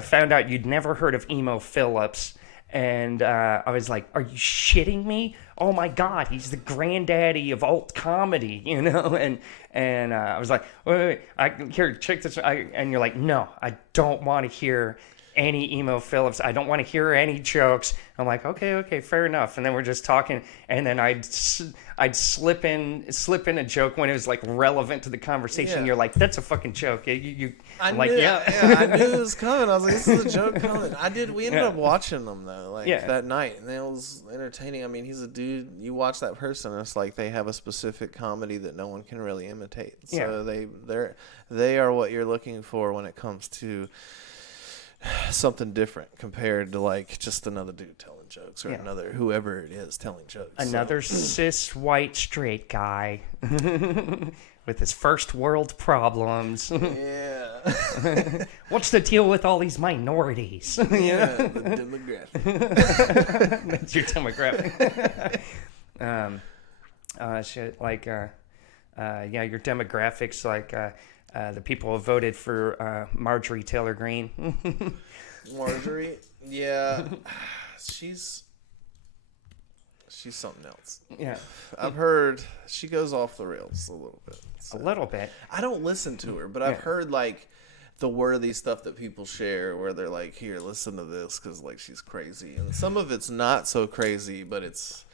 found out you'd never heard of Emo Phillips, and I was like, are you shitting me? Oh my God, he's the granddaddy of alt comedy, And I was like, wait, here, check this. And you're like, no, I don't want to hear any Emo Phillips. I don't want to hear any jokes. I'm like, okay, fair enough. And then we're just talking, and then I'd slip in a joke when it was like relevant to the conversation. You're like, that's a fucking joke. I knew it was coming. I was like, this is a joke coming. We ended up watching them though, that night, and it was entertaining. I mean, he's a dude. You watch that person, and it's like they have a specific comedy that no one can really imitate. So they are what you're looking for when it comes to something different compared to like just another dude telling jokes or another whoever it is telling jokes. Another cis white straight guy with his first world problems. Yeah. What's the deal with all these minorities? The demographic. That's your demographic. Your demographics, like the people who voted for Marjorie Taylor Greene. Marjorie? Yeah. She's something else. Yeah. I've heard she goes off the rails a little bit. So. A little bit. I don't listen to her, but I've heard like the worthy stuff that people share where they're like, here, listen to this because like she's crazy. And some of it's not so crazy, but it's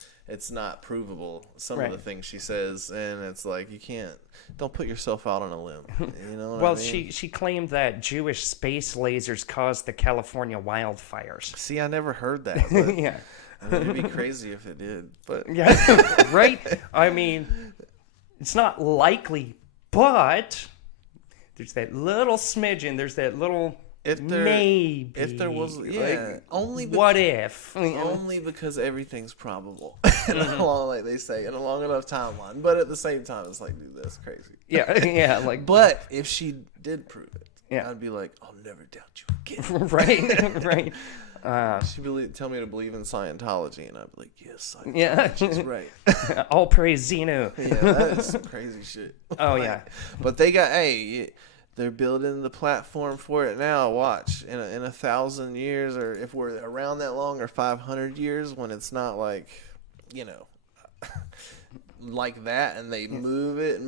not provable, some of the things she says, and it's like don't put yourself out on a limb. You know what I mean? she claimed that Jewish space lasers caused the California wildfires. See, I never heard that. But, yeah. I mean, it'd be crazy if it did. But yeah, right? I mean, it's not likely, but there's that little smidgen, there's that little... Maybe. If there was, only what if? Only because everything's probable. Like they say, in a long enough timeline. But at the same time, it's like, dude, that's crazy. Yeah, like. But if she did prove it, I'd be like, I'll never doubt you again. right. She'd tell me to believe in Scientology, and I'd be like, yes, she's right. All praise Xenu. Yeah, that is some crazy shit. Oh yeah. But they got they're building the platform for it now. Watch in 1,000 years, or if we're around that long, or 500 years, when it's not like, like that, and they move it,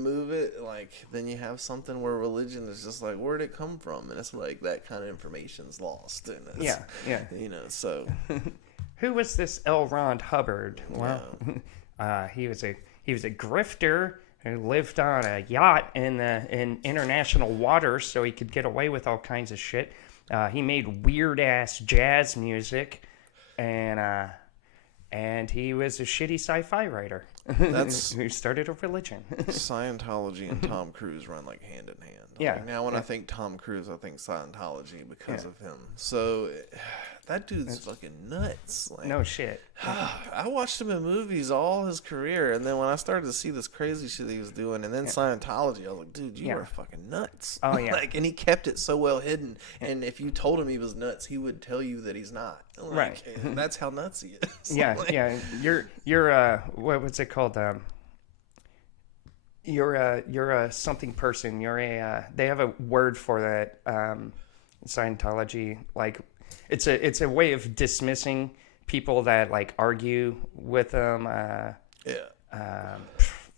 like then you have something where religion is just like, where'd it come from? And it's like that kind of information's lost. And it's, So who was this L. Ron Hubbard? Well, he was a grifter who lived on a yacht in international waters so he could get away with all kinds of shit. He made weird-ass jazz music, and he was a shitty sci-fi writer who started a religion. Scientology and Tom Cruise run like hand in hand. Yeah. Like now when I think Tom Cruise, I think Scientology because of him. So that dude's fucking nuts. Like, no shit. I watched him in movies all his career, and then when I started to see this crazy shit he was doing, and then Scientology, I was like, dude, you are fucking nuts. Oh yeah. Like, and he kept it so well hidden. And if you told him he was nuts, he would tell you that he's not. Like, right. And that's how nuts he is. Yeah, like, yeah. You're what's it called? You're a something person. You're a they have a word for that. Scientology, like it's a way of dismissing people that like argue with them.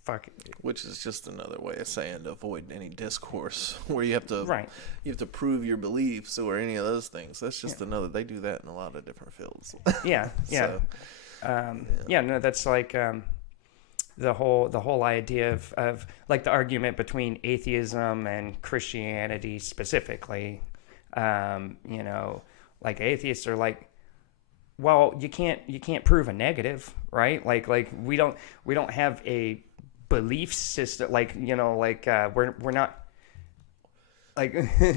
Fuck. Which is just another way of saying to avoid any discourse where you have to you have to prove your beliefs or any of those things. That's just another. They do that in a lot of different fields. Yeah, yeah, no, that's like the whole idea of like the argument between atheism and Christianity specifically. You know, like atheists are like, well, you can't prove a negative, right? Like we don't have a belief system, like, you know, like we're not like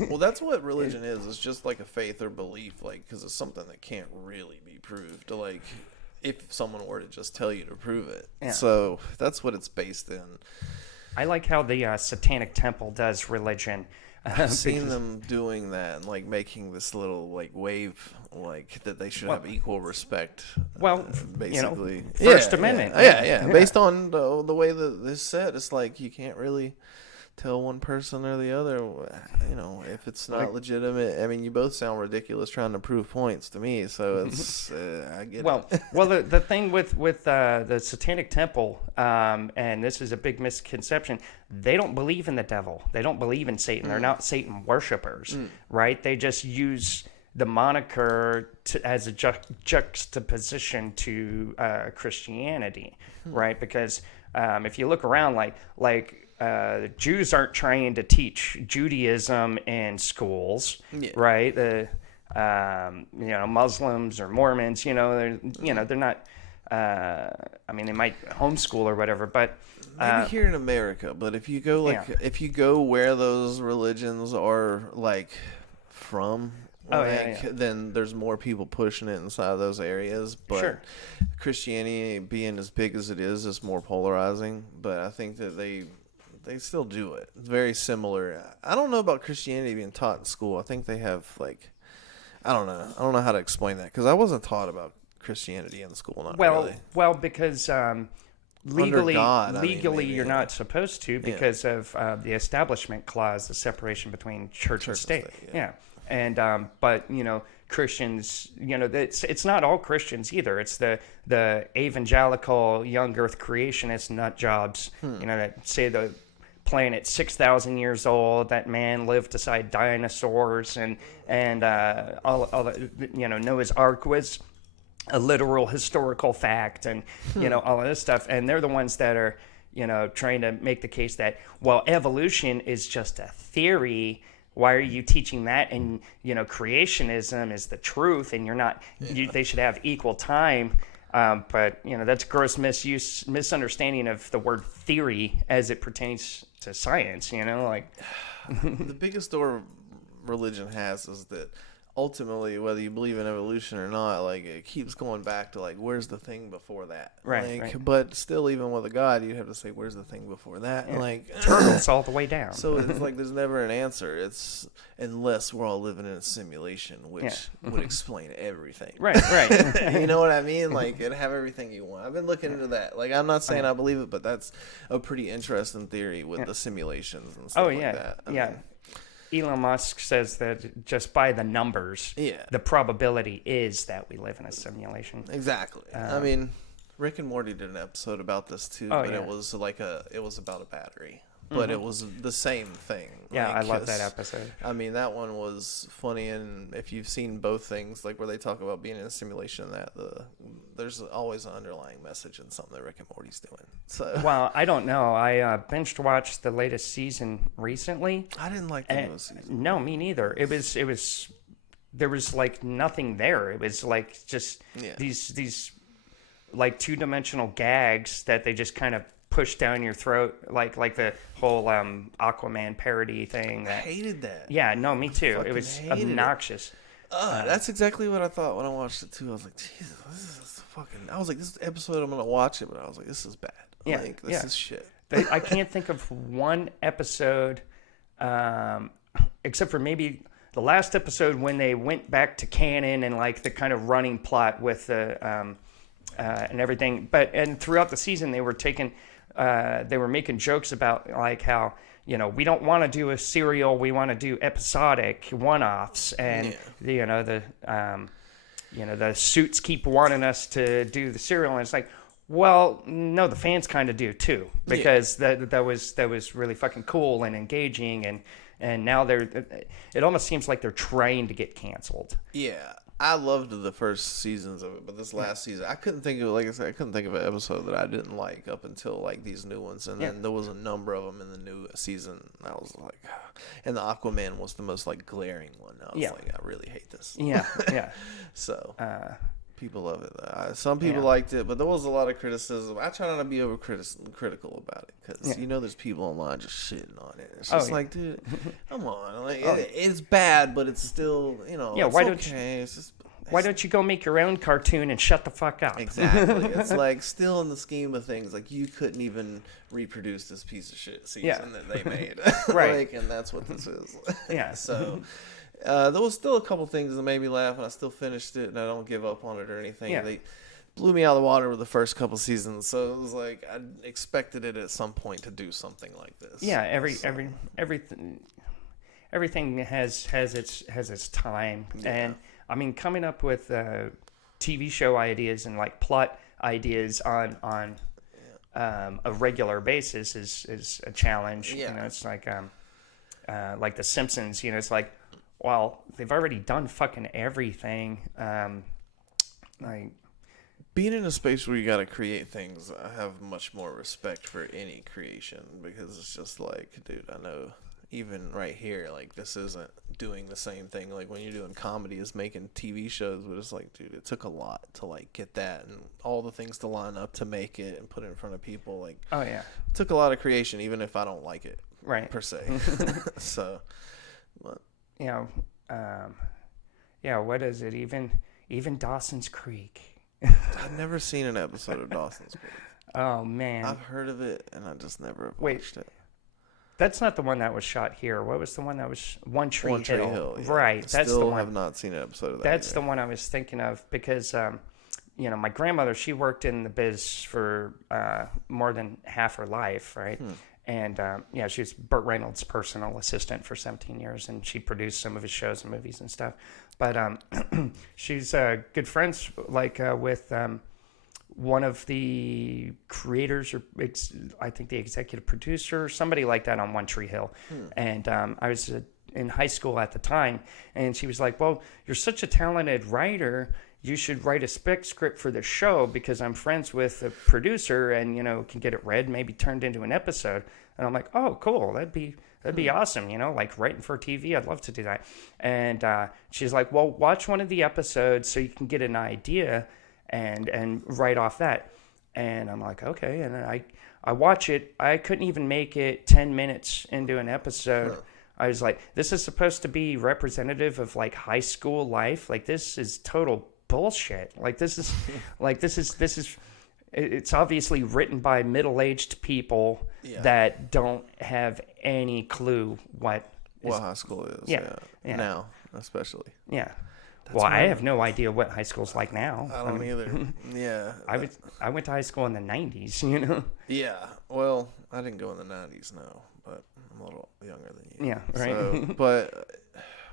well, that's what religion is. It's just like a faith or belief, like, because it's something that can't really be proved, like if someone were to just tell you to prove it. So that's what it's based in. I like how the Satanic Temple does religion. I've seen them doing that and like making this little like wave, like that they should have equal respect. Well, basically, you know, First Amendment. Yeah. Based on the way that this said, it's like you can't really tell one person or the other, you know, if it's not legitimate. I mean, you both sound ridiculous trying to prove points to me, so it's I get it. Well, the thing with the Satanic Temple, and this is a big misconception, they don't believe in the devil. They don't believe in Satan. They're not Satan worshipers, right? They just use the moniker as a juxtaposition to Christianity, right? Because if you look around, like Jews aren't trying to teach Judaism in schools, right? The you know, Muslims or Mormons, you know, they're not. I mean, they might homeschool or whatever, but maybe here in America. But if you go if you go where those religions are like from. Then there's more people pushing it inside of those areas. But Christianity, being as big as it is more polarizing. But I think that they still do it. It's very similar. I don't know about Christianity being taught in school. I think they have like, I don't know how to explain that because I wasn't taught about Christianity in school. Well, because legally, maybe, you're not supposed to because of the Establishment Clause, the separation between church and state. And but you know, Christians, you know, it's not all Christians either. It's the evangelical young earth creationist nut jobs, you know, that say the planet's 6,000 years old, that man lived beside dinosaurs, and all the, you know, Noah's Ark was a literal historical fact, and you know, all of this stuff. And they're the ones that are, you know, trying to make the case that, well, evolution is just a theory. Why are you teaching that? And, you know, creationism is the truth, and you're not. They should have equal time. But, you know, that's gross misunderstanding of the word theory as it pertains to science. You know, like the biggest door religion has is that ultimately, whether you believe in evolution or not, like it keeps going back to like, where's the thing before that? Right. But still, even with a God, you'd have to say, where's the thing before that? Like turtles all the way down. So it's like there's never an answer. It's unless we're all living in a simulation, which would explain everything. Right. You know what I mean? Like it'd have everything you want. I've been looking into that. Like I'm not saying I believe it, but that's a pretty interesting theory with the simulations and stuff like that. I mean, Elon Musk says that just by the numbers, the probability is that we live in a simulation. Exactly. I mean, Rick and Morty did an episode about this too, but it was like it was about a battery. But it was the same thing. Yeah, like, I love that episode. I mean, that one was funny, and if you've seen both things, like where they talk about being in a simulation, there's always an underlying message in something that Rick and Morty's doing. So, well, I don't know. I binged watched the latest season recently. I didn't like the newest season. No, me neither. It was there was like nothing there. It was like just these like 2-dimensional gags that they just kind of push down your throat, like the whole Aquaman parody thing. I hated that. Yeah, no, me too. It was obnoxious. That's exactly what I thought when I watched it too. I was like, Jesus, this is fucking. I was like, this episode, I'm gonna watch it, but I was like, this is bad. Yeah, Like, this is shit. I can't think of one episode, except for maybe the last episode when they went back to canon and like the kind of running plot with the and everything. And throughout the season, they were making jokes about like how, we don't want to do a serial, we want to do episodic one-offs, and the suits keep wanting us to do the serial, and it's like, well, no, the fans kind of do too, because that was really fucking cool and engaging, and now it almost seems like they're trying to get canceled. Yeah, I loved the first seasons of it, but this last season, I couldn't think of, like I said, I couldn't think of an episode that I didn't like up until like these new ones, and then there was a number of them in the new season. And I was like, and the Aquaman was the most like glaring one. I was like, I really hate this. Yeah. So people love it. Some people liked it, but there was a lot of criticism. I try not to be over critical about it, because there's people online just shitting on it. It's just like, dude, come on, like it's bad, but it's still, why don't you go make your own cartoon and shut the fuck up? Exactly. It's like, still in the scheme of things, like, you couldn't even reproduce this piece of shit season that they made. Right. Like, and that's what this is. Yeah. So there was still a couple things that made me laugh, and I still finished it, and I don't give up on it or anything. Yeah. They blew me out of the water with the first couple seasons, so it was like I expected it at some point to do something like this. Yeah, everything has its time, and I mean, coming up with TV show ideas and like plot ideas on a regular basis is a challenge. Yeah. It's like The Simpsons. It's like, well, they've already done fucking everything. Like, being in a space where you got to create things, I have much more respect for any creation, because it's just like, dude, I know even right here, like, this isn't doing the same thing like when you're doing comedy is making TV shows, but it's like, dude, it took a lot to like get that and all the things to line up to make it and put it in front of people. Like, oh yeah, it took a lot of creation, even if I don't like it, right, per se. So, but what is it? Even Dawson's Creek. I've never seen an episode of Dawson's Creek. Oh man, I've heard of it and I just never watched it. That's not the one that was shot here. What was the one that was One Tree Hill? Yeah. Right. That's the one. Have not seen an episode of that. That's the one I was thinking of, because my grandmother, she worked in the biz for more than half her life, right? And she was Burt Reynolds' personal assistant for 17 years, and she produced some of his shows and movies and stuff. But she's good friends with one of the creators, or I think the executive producer, somebody like that on One Tree Hill. And I was in high school at the time, and she was like, well, you're such a talented writer, you should write a spec script for the show, because I'm friends with the producer and, can get it read, maybe turned into an episode. And I'm like, oh, cool. That'd be awesome. Like writing for TV. I'd love to do that. And she's like, well, watch one of the episodes so you can get an idea and write off that. And I'm like, okay. And then I watch it. I couldn't even make it 10 minutes into an episode. I was like, this is supposed to be representative of like high school life. Like, this is total bullshit. Like, this is it's obviously written by middle-aged people that don't have any clue what high school is. Yeah. Now, especially. Yeah. Well, I have no idea what high school's like now. I don't either. Yeah. I went to high school in the 90s, Yeah. Well, I didn't go in the 90s, no, but I'm a little younger than you. Yeah, right. So, but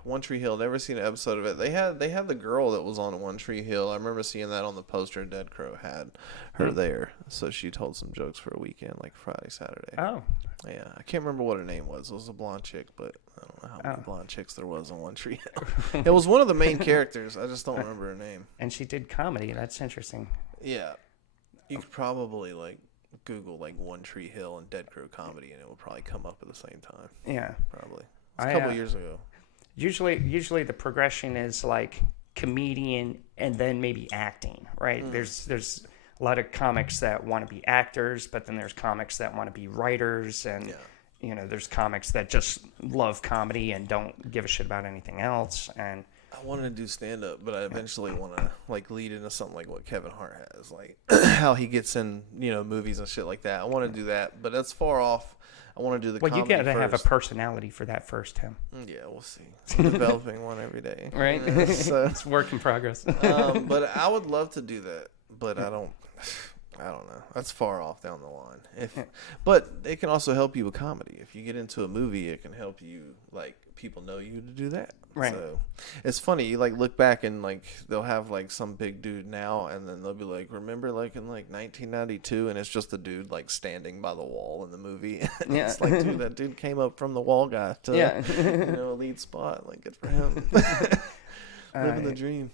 One Tree Hill, never seen an episode of it. They had the girl that was on One Tree Hill. I remember seeing that on the poster. Dead Crow had her there, so she told some jokes for a weekend, like Friday, Saturday. Oh. Yeah, I can't remember what her name was. It was a blonde chick, but I don't know how many blonde chicks there was on One Tree Hill. It was one of the main characters. I just don't remember her name. And she did comedy. That's interesting. Yeah. You could probably like Google like One Tree Hill and Dead Crow comedy, and it will probably come up at the same time. Yeah. Probably. It's a couple years ago. Usually the progression is like comedian and then maybe acting, right? There's a lot of comics that want to be actors, but then there's comics that want to be writers, and there's comics that just love comedy and don't give a shit about anything else. And I wanted to do stand up, but I eventually want to like lead into something like what Kevin Hart has, like how he gets in, movies and shit like that. I want to do that, but that's far off. I want to do the comedy you got to first. have a personality for that first, Tim. Yeah, we'll see. I'm developing one every day. Right? So, it's work in progress. but I would love to do that, but I don't know. That's far off down the line. But it can also help you with comedy. If you get into a movie, it can help you, like, people know you to do that. Right. So it's funny. You, like, look back and, like, they'll have, like, some big dude now, and then they'll be like, remember, like, in, like, 1992? And it's just a dude, like, standing by the wall in the movie. And it's like, dude, that dude came up from the wall guy to, a lead spot. Like, good for him. Living the dream.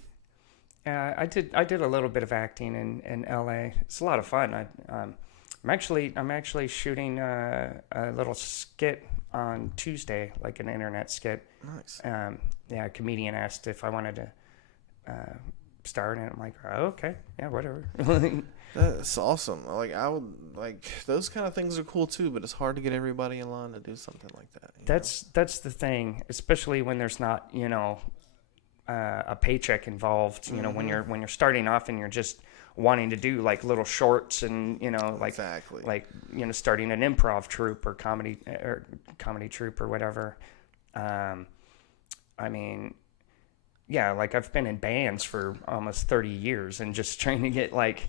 I did a little bit of acting in LA. It's a lot of fun. I'm actually shooting a little skit on Tuesday, like an internet skit. Nice. A comedian asked if I wanted to star in it. I'm like, oh, okay, yeah, whatever. That's awesome. Like, I would like those kind of things are cool too, but it's hard to get everybody in line to do something like that. That's the thing, especially when there's not a paycheck involved. When you're starting off and you're just wanting to do like little shorts and like exactly like starting an improv troupe or comedy troupe or whatever. I mean, yeah, like I've been in bands for almost 30 years and just trying to get like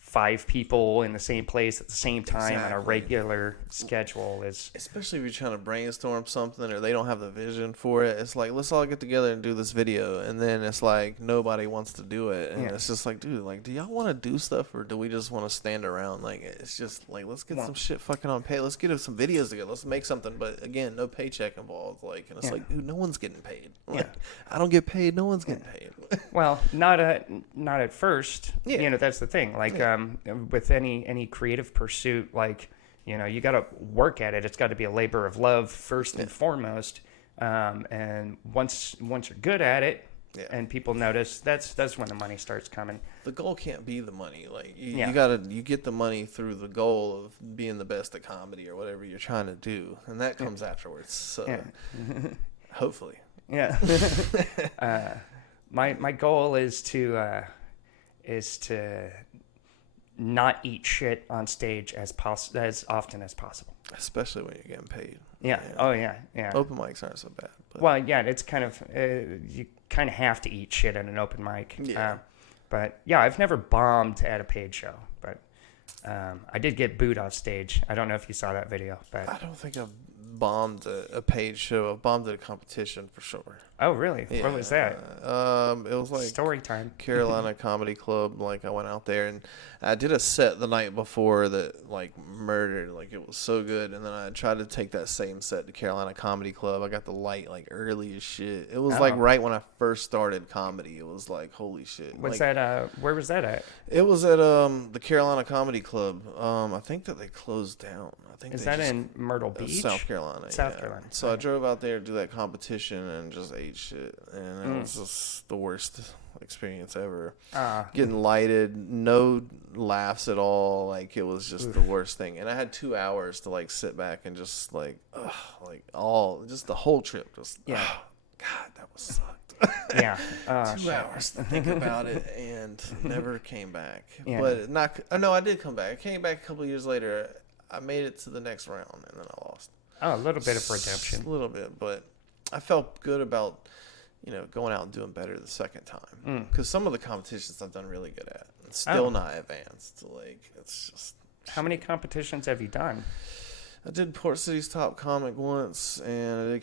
5 people in the same place at the same time on a regular schedule is... Especially if you're trying to brainstorm something or they don't have the vision for it. It's like, let's all get together and do this video. And then it's like, nobody wants to do it. And it's just like, dude, like, do y'all want to do stuff or do we just want to stand around? Like, it's just like, let's get some shit fucking on pay. Let's get some videos together. Let's make something. But again, no paycheck involved. Like, and it's like, dude, no one's getting paid. Like, I don't get paid. No one's getting paid. Well, not at first. That's the thing. Like, with any creative pursuit, like, you got to work at it. It's got to be a labor of love first and foremost. And once you're good at it and people notice, that's when the money starts coming. The goal can't be the money. Like you get the money through the goal of being the best at comedy or whatever you're trying to do. And that comes afterwards. So hopefully. Yeah. My goal is to not eat shit on stage as often as possible. Especially when you're getting paid. Yeah. Oh yeah. Open mics aren't so bad. But. Well, yeah, it's kind of you kind of have to eat shit at an open mic. Yeah. But yeah, I've never bombed at a paid show, but I did get booed off stage. I don't know if you saw that video, but I don't think I've bombed a paid show. I've bombed at a competition for sure. Oh, really? Yeah. What was that? It was like story time. Carolina Comedy Club. Like I went out there and I did a set the night before that like murdered. Like it was so good. And then I tried to take that same set to Carolina Comedy Club. I got the light like early as shit. It was like right when I first started comedy. It was like holy shit. Was like, that where was that at? It was at the Carolina Comedy Club. I think that they closed down. I think is that in Myrtle Beach? South Carolina. South Carolina. So I drove out there to do that competition and just ate shit, and it was just the worst experience ever. Getting lighted, no laughs at all. Like it was just the worst thing. And I had 2 hours to like sit back and just like, just the whole trip. Just God, that was sucked. Yeah, 2 hours to think about it and never came back. Yeah. But no, I did come back. I came back a couple of years later. I made it to the next round and then I lost. Oh, a little bit of redemption. A little bit, but I felt good about, going out and doing better the second time. Because some of the competitions I've done really good at. It's still not advanced. Like, it's just... How many competitions have you done? I did Port City's Top Comic once, and I did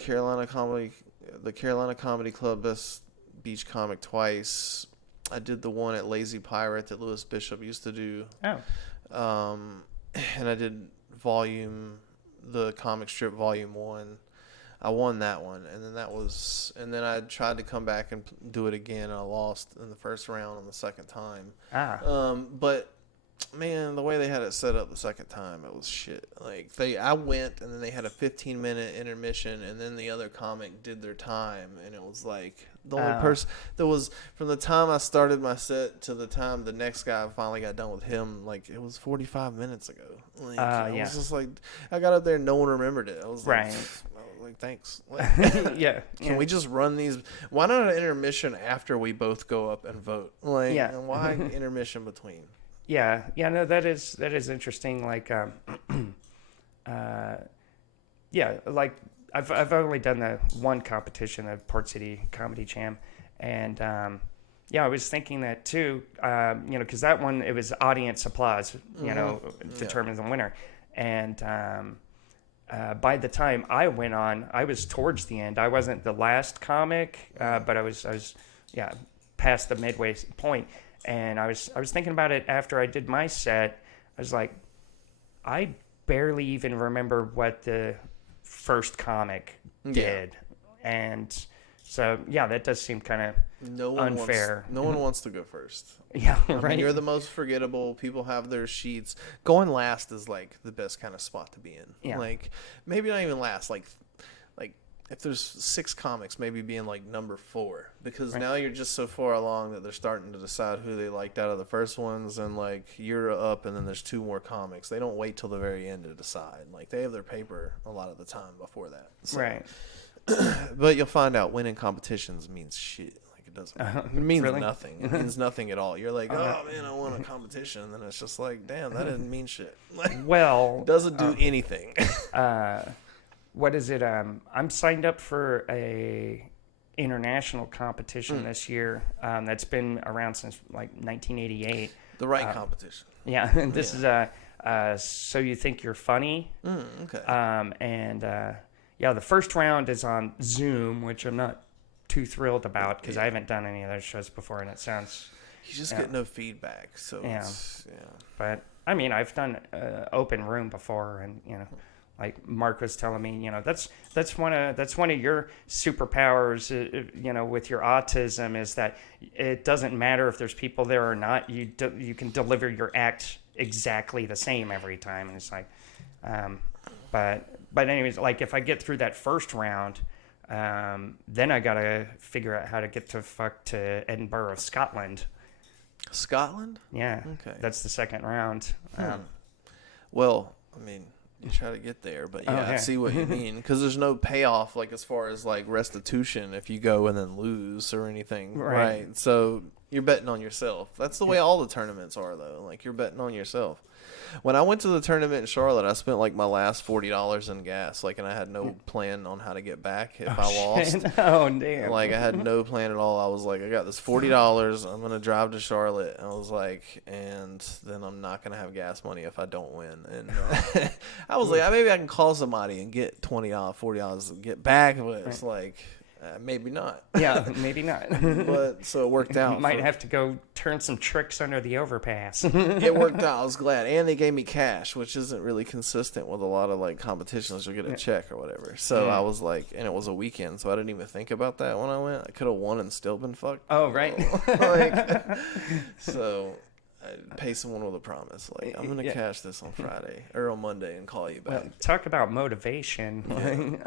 the Carolina Comedy Club Best Beach Comic twice. I did the one at Lazy Pirate that Louis Bishop used to do. Oh. And I did the comic strip volume 1. I won that one, and then I tried to come back and do it again, and I lost in the first round on the second time. But man, the way they had it set up the second time, it was shit. Like I went, and then they had a 15-minute intermission, and then the other comic did their time, and it was like the only person that was from the time I started my set to the time the next guy finally got done with him. Like it was 45 minutes ago. Like, I was just like, I got up there, and no one remembered it. I was like, Like, thanks. Like, Yeah. Can we just run these? Why not an intermission after we both go up and vote? Like, Yeah. and why intermission between? Yeah. Yeah. No, that is interesting. Like, yeah, like I've only done the one competition, the Port City Comedy Jam, and yeah, I was thinking that too. You know, because that one, it was audience applause. You know, determines the winner, and by the time I went on, I was towards the end. I wasn't the last comic, but I was yeah, past the midway point, and I was thinking about it after I did my set. I was like, I barely even remember what the first comic did, and so yeah, that does seem kind of unfair. No one wants to go first. Yeah, I right. mean, you're the most forgettable. People have their sheets. Going last is like the best kind of spot to be in. Yeah. Like maybe not even last. Like if there's 6 comics, maybe being like number 4, because now you're just so far along that they're starting to decide who they liked out of the first ones, and like you're up, and then there's 2 more comics. They don't wait till the very end to decide. Like they have their paper a lot of the time before that. So. Right. But you'll find out winning competitions means shit. Like it doesn't. It means Really? nothing. It means nothing at all. You're like, oh man, I won a competition, and then it's just like, damn, that didn't mean shit. Like, Well, doesn't do anything. what is it? I'm signed up for a international competition this year. That's been around since like 1988. The right competition. Yeah, this is So You Think You're Funny. Okay. And yeah, the first round is on Zoom, which I'm not too thrilled about because I haven't done any of those shows before, and it sounds. You just get no feedback, so it's, But I mean, I've done open room before, and you know, like Mark was telling me, you know, that's one of your superpowers, you know, with your autism, is that it doesn't matter if there's people there or not. You can deliver your act exactly the same every time, and it's like, but anyways, like if I get through that first round, then I gotta figure out how to get to Edinburgh, Scotland. Scotland? Yeah. Okay. That's the second round. Well, I mean, you try to get there, but yeah, I see what you mean, because there's no payoff, like as far as like restitution if you go and then lose or anything, right? So you're betting on yourself. That's the way all the tournaments are, though. Like you're betting on yourself. When I went to the tournament in Charlotte, I spent like my last $40 in gas, like, and I had no plan on how to get back if I lost. Oh damn! Like I had no plan at all. I was like, I got this $40. I'm gonna drive to Charlotte. And I was like, and then I'm not gonna have gas money if I don't win. And I was like, maybe I can call somebody and get $20, $40 to get back. But it's like, maybe not. Yeah, maybe not. But so it worked out. Might have to go turn some tricks under the overpass. It worked out. I was glad, and they gave me cash, which isn't really consistent with a lot of like competitions. You'll get a check or whatever. So I was like, and it was a weekend, so I didn't even think about that when I went. I could have won and still been fucked. Oh right. So I pay someone with a promise, like I'm gonna cash this on Friday or on Monday and call you back. Talk about motivation.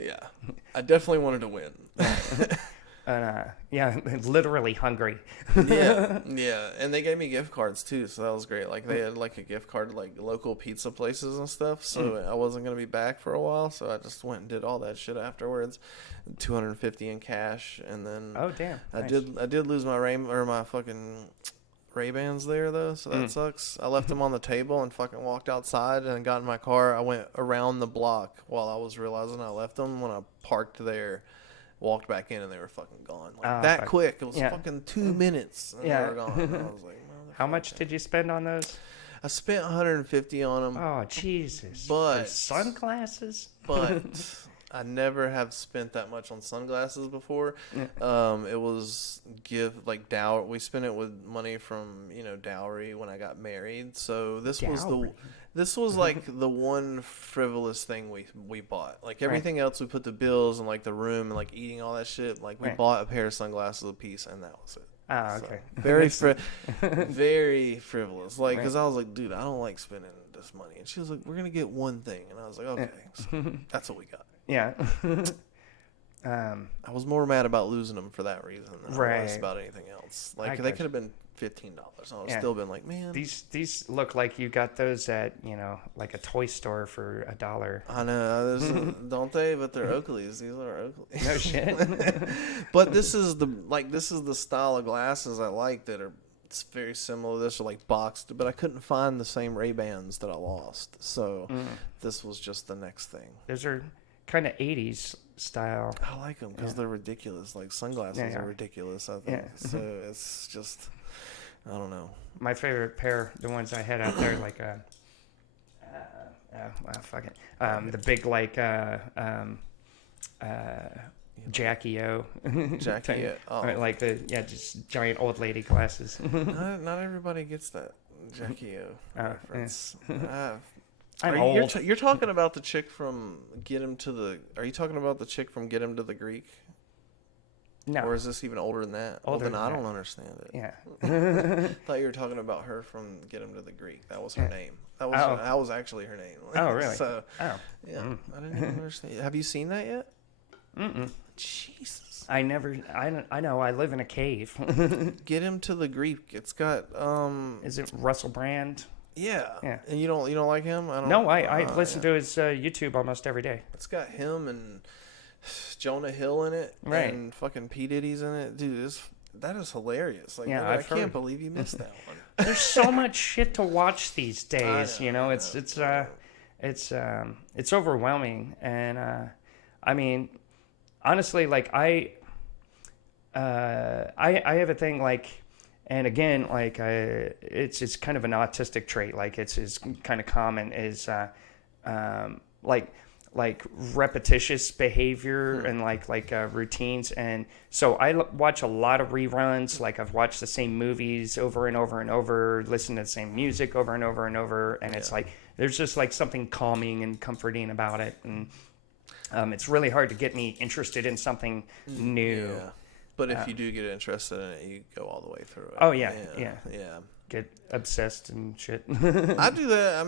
Yeah, I definitely wanted to win. Yeah, literally hungry. Yeah, and they gave me gift cards too, so that was great. Like they had like a gift card to like local pizza places and stuff, so I wasn't gonna be back for a while, so I just went and did all that shit afterwards. $250 in cash, and then Damn, I nice. did lose my fucking Ray-Bans there though, so that sucks. I left them on the table and fucking walked outside and got in my car. I went around the block while I was realizing I left them. When I parked there, walked back in, and they were fucking gone. Like that quick. It was fucking 2 minutes and they were gone. And I was like, how much did you spend on those? I spent $150 on them. Oh Jesus! But for sunglasses. But I never have spent that much on sunglasses before. It was dowry. We spent it with money from dowry when I got married. So this was like the one frivolous thing we bought. Like everything else, we put the bills and like the room and like eating all that shit. Like we bought a pair of sunglasses a piece, and that was it. Oh, okay. So, very frivolous. Like, because I was like, dude, I don't like spending this money. And she was like, we're gonna get one thing, and I was like, okay, so that's what we got. Yeah. I was more mad about losing them for that reason than I was about anything else. Like they could have been $15. I would still been like, man. These look like you got those at, like a toy store for $1. I know, don't they? But they're Oakleys. These are Oakleys. No shit. But this is the style of glasses I like that are. It's very similar to this, or like boxed, but I couldn't find the same Ray-Bans that I lost. So this was just the next thing. Those are kind of 80s style. I like them because they're ridiculous. Like sunglasses are ridiculous, I think. Yeah. So it's just, I don't know. My favorite pair, the ones I had out there, like fuck it. The big Jackie O. Jackie O. Oh. Like just giant old lady glasses. Not everybody gets that Jackie O reference. I'm old. You're talking about the chick from Get Him to the... Are you talking about the chick from Get Him to the Greek? No. Or is this even older than that? Older then than I that. don't understand it. Yeah. I thought you were talking about her from Get Him to the Greek. That was her name. That was actually her name. Oh, really? So, I didn't even understand. Have you seen that yet? Mm-mm. Jesus. I know. I live in a cave. Get Him to the Greek. It's got Is it Russell Brand? Yeah. And you don't like him? I listen to his YouTube almost every day. It's got him and Jonah Hill in it, right? And fucking P Diddy's in it, dude. That is hilarious. Like, I can't believe you missed that one. There's so much shit to watch these days. It's overwhelming, and I mean, honestly, like I have a thing like, and again, like it's kind of an autistic trait. Like it's kind of common is like repetitious behavior and like routines. And so I watch a lot of reruns. Like I've watched the same movies over and over and over, listen to the same music over and over and over. And it's like, there's just like something calming and comforting about it. And it's really hard to get me interested in something new. Yeah. But if you do get interested in it, you go all the way through it. Oh yeah. Get obsessed and shit. I do that. I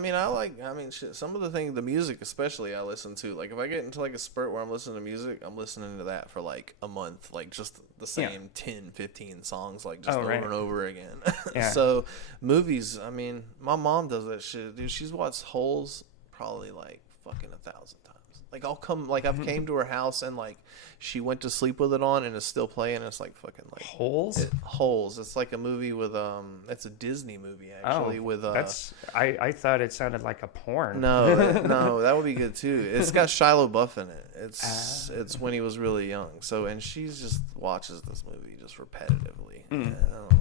mean, shit. Some of the music especially, I listen to. Like, if I get into like a spurt where I'm listening to music, I'm listening to that for like a month. Like, just the same 10, 15 songs, like just over and over again. So, movies, I mean, my mom does that shit. Dude, she's watched Holes probably like fucking 1,000 times. Like, I've came to her house and like she went to sleep with it on and it's still playing. And it's like fucking like Holes. Holes. It's like a movie with it's a Disney movie actually with I thought it sounded like a porn. No, that would be good too. It's got Shia LaBeouf in it. It's when he was really young. So and she just watches this movie just repetitively. Yeah, I don't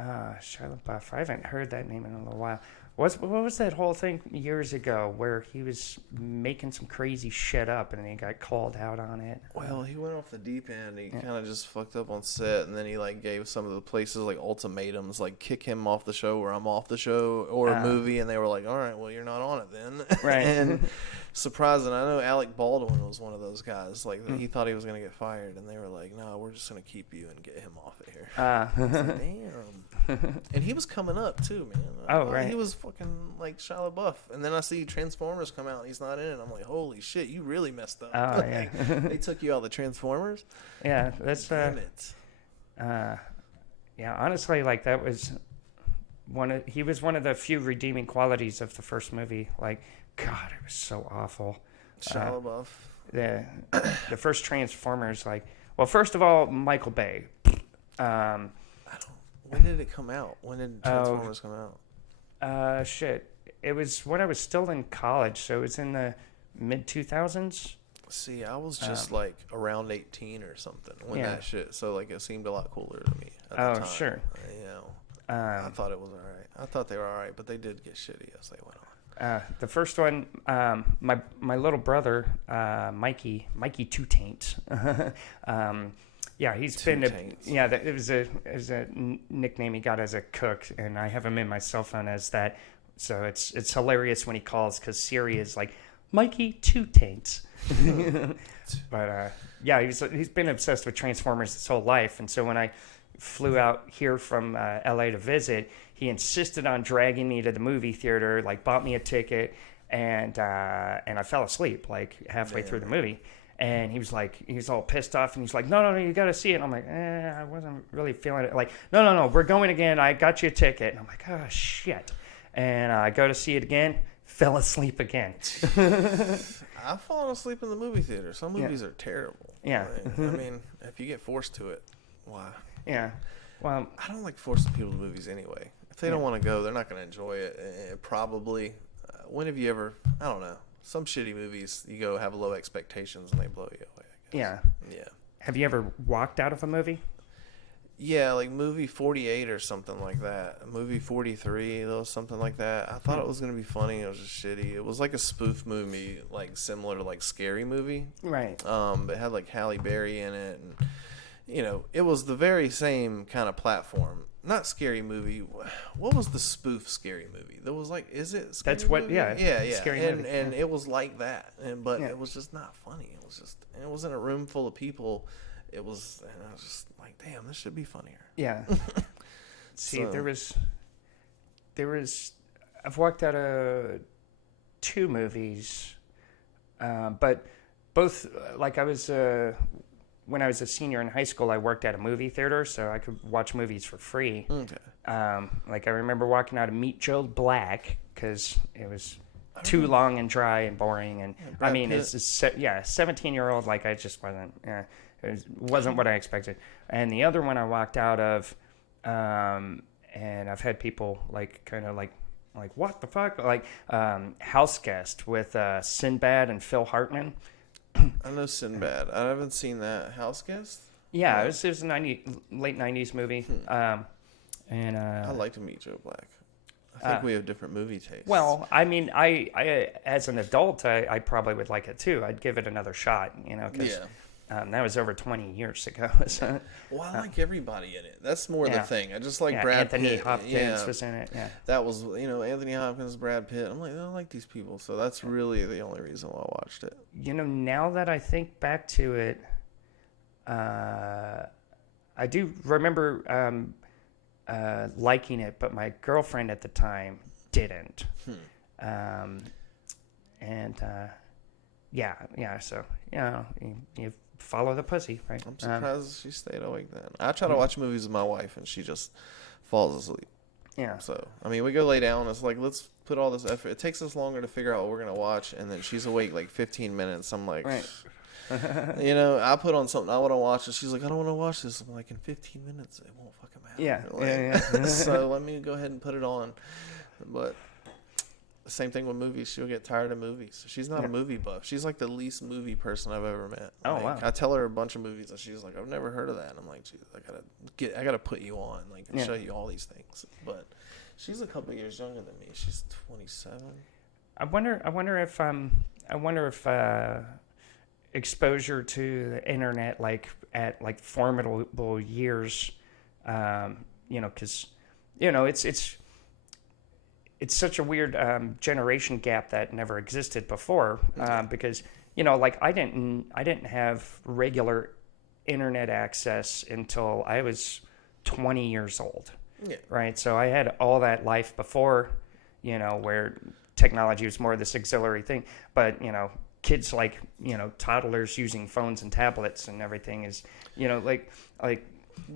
know. Shia LaBeouf. I haven't heard that name in a little while. What was that whole thing years ago where he was making some crazy shit up and he got called out on it? Well, he went off the deep end. He kind of just fucked up on set, and then he like gave some of the places like ultimatums, like kick him off the show or I'm off the show or a movie, and they were like, all right, well, you're not on it then. Right. And surprising, I know Alec Baldwin was one of those guys. Like he thought he was gonna get fired, and they were like, no, we're just gonna keep you and get him off of here. Like, damn. And he was coming up too, man. Oh, right. He was fucking like Shia LaBeouf. And then I see Transformers come out and he's not in it. I'm like, holy shit, you really messed up. Oh, yeah. They took you out of the Transformers? Yeah, that's damn it. Yeah, honestly, like that was he was one of the few redeeming qualities of the first movie. Like, God, it was so awful. Shia LaBeouf. The first Transformers, like, well, first of all, Michael Bay. When did it come out? When did Transformers come out? Shit. It was when I was still in college, so it was in the mid-2000s. See, I was just like around 18 or something when that shit, so like it seemed a lot cooler to me at the time. Sure. I thought it was alright. I thought they were alright, but they did get shitty as they went on. The first one, my little brother, Mikey Two Taint. Yeah, he's been it was a nickname he got as a cook, and I have him in my cell phone as that. So it's hilarious when he calls because Siri is like Mikey Two Taints. But he's been obsessed with Transformers his whole life, and so when I flew out here from LA to visit, he insisted on dragging me to the movie theater, like bought me a ticket, and I fell asleep like halfway through the movie. And he was all pissed off, and he's like, no, you got to see it. And I'm like, I wasn't really feeling it. Like, no, we're going again. I got you a ticket. And I'm like, oh, shit. And I go to see it again, fell asleep again. I've fallen asleep in the movie theater. Some movies are terrible. Yeah. Like, I mean, if you get forced to it, why? Yeah. Well, I don't like forcing people to movies anyway. If they don't want to go, they're not going to enjoy it. Probably. When have you ever, I don't know, some shitty movies, you go have low expectations and they blow you away, I guess. Yeah. Have you ever walked out of a movie? Yeah, like movie 48 or something like that. Movie 43, something like that. I thought it was going to be funny. It was just shitty. It was like a spoof movie, like similar to like Scary Movie. Right. But it had like Halle Berry in it. And, you know, it was the very same kind of platform. Not Scary Movie. What was the spoof Scary Movie? There was like, is it Scary That's what, Movie? yeah. Yeah. Scary Movie. And it was like that. But it was just not funny. It was just, and it was in a room full of people. It was, and I was just like, damn, this should be funnier. Yeah. See, there was, I've walked out of 2 movies, but both, like when I was a senior in high school, I worked at a movie theater, so I could watch movies for free. Okay. Like I remember walking out of Meet Joe Black because it was too long and dry and boring, and I mean, Pitt. it's 17-year-old. Like I just wasn't. It wasn't what I expected. And the other one I walked out of, and I've had people like kind of like what the fuck, like House Guest with Sinbad and Phil Hartman. I know Sinbad. I haven't seen that. House Guest? Yeah, it was a late 90s movie. And I like to meet Joe Black. I think we have different movie tastes. Well, I mean, I as an adult, I probably would like it too. I'd give it another shot, you know, because that was over 20 years ago. So, well, I like everybody in it. That's more the thing. I just like Brad Anthony Pitt. Hopkins was in it. Yeah, that was, you know, Anthony Hopkins, Brad Pitt. I'm like, I don't like these people. So that's really the only reason why I watched it. You know, now that I think back to it, I do remember liking it, but my girlfriend at the time didn't. So you know, you follow the pussy, right? I'm surprised she stayed awake then. I try to watch movies with my wife, and she just falls asleep. Yeah. So, I mean, we go lay down. It's like, let's put all this effort. It takes us longer to figure out what we're going to watch, and then she's awake like 15 minutes. I'm like, right. You know, I put on something I want to watch, and she's like, I don't want to watch this. I'm like, in 15 minutes, it won't fucking matter. Yeah. So let me go ahead and put it on. But the same thing with movies. She'll get tired of movies. She's not a movie buff. She's like the least movie person I've ever met. Oh, like, wow. I tell her a bunch of movies, and she's like, I've never heard of that. And I'm like, geez, I gotta put you on, like, and show you all these things. But she's a couple years younger than me. She's 27. I wonder if exposure to the internet, like at like formidable years, you know, because you know it's such a weird generation gap that never existed before, because you know, like I didn't have regular internet access until I was 20 years old. Yeah. Right. So I had all that life before, you know, where technology was more this auxiliary thing. But, you know, kids like, you know, toddlers using phones and tablets and everything is, you know, like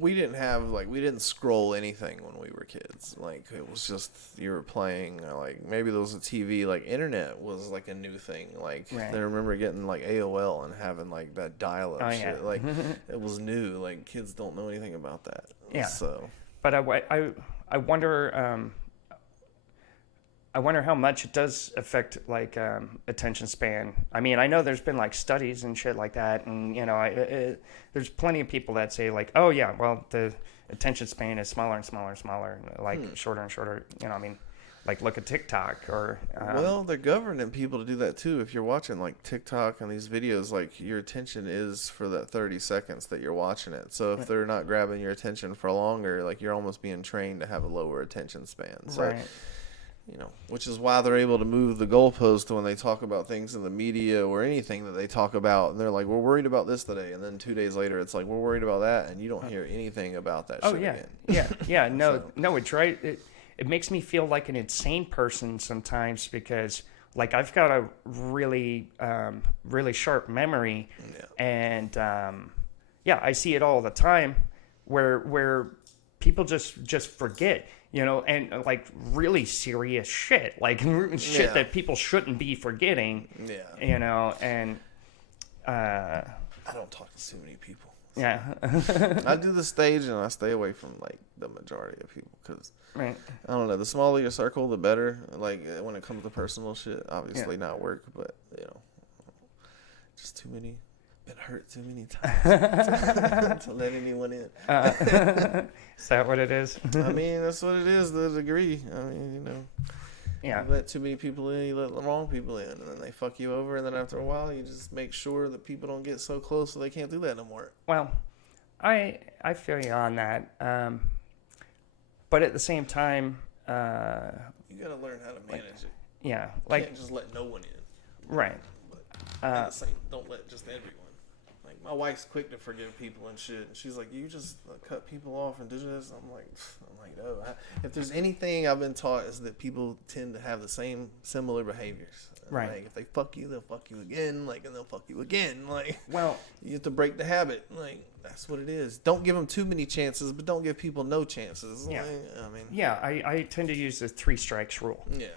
we didn't scroll anything when we were kids. Like, it was just, you were playing, like, maybe there was a TV, like, internet was, like, a new thing. Like, I remember getting, like, AOL and having, like, that dial-up shit. Like, it was new. Like, kids don't know anything about that. Yeah. So. But I wonder how much it does affect, like, attention span. I mean, I know there's been, like, studies and shit like that, and, you know, there's plenty of people that say, like, oh, yeah, well, the attention span is smaller and smaller and smaller, like, shorter and shorter. You know, I mean, like, look at TikTok or... well, they're governing people to do that, too. If you're watching, like, TikTok and these videos, like, your attention is for that 30 seconds that you're watching it. So if they're not grabbing your attention for longer, like, you're almost being trained to have a lower attention span. So, you know, which is why they're able to move the goalpost when they talk about things in the media or anything that they talk about. And they're like, we're worried about this today. And then 2 days later, it's like, we're worried about that. And you don't hear anything about that shit again. Yeah. No, it's right. It makes me feel like an insane person sometimes because, like I've got a really really sharp memory, and yeah, I see it all the time where people just forget, you know, and like really serious shit, like shit that people shouldn't be forgetting, you know, and I don't talk to too many people. So. Yeah. I do the stage and I stay away from like the majority of people because right. I don't know. The smaller your circle, the better. Like when it comes to personal shit, obviously not work, but you know, just too many. Been hurt too many times to let anyone in. Is that what it is? I mean, that's what it is. The degree. I mean, you know. Yeah. You let too many people in, you let the wrong people in, and then they fuck you over, and then after a while, you just make sure that people don't get so close so they can't do that no more. Well, I feel you on that. But at the same time, you gotta learn how to manage it. Yeah, You can't just let no one in. Right. But at the same, don't let just everyone. Like my wife's quick to forgive people and shit, and she's like, "You just cut people off and do this." I'm like, no. If there's anything I've been taught is that people tend to have the same similar behaviors. Right. Like if they fuck you, they'll fuck you again. Like and they'll fuck you again. Like well, you have to break the habit. Like that's what it is. Don't give them too many chances, but don't give people no chances. Yeah. Like, I mean. Yeah, I tend to use the 3 strikes rule. Yeah.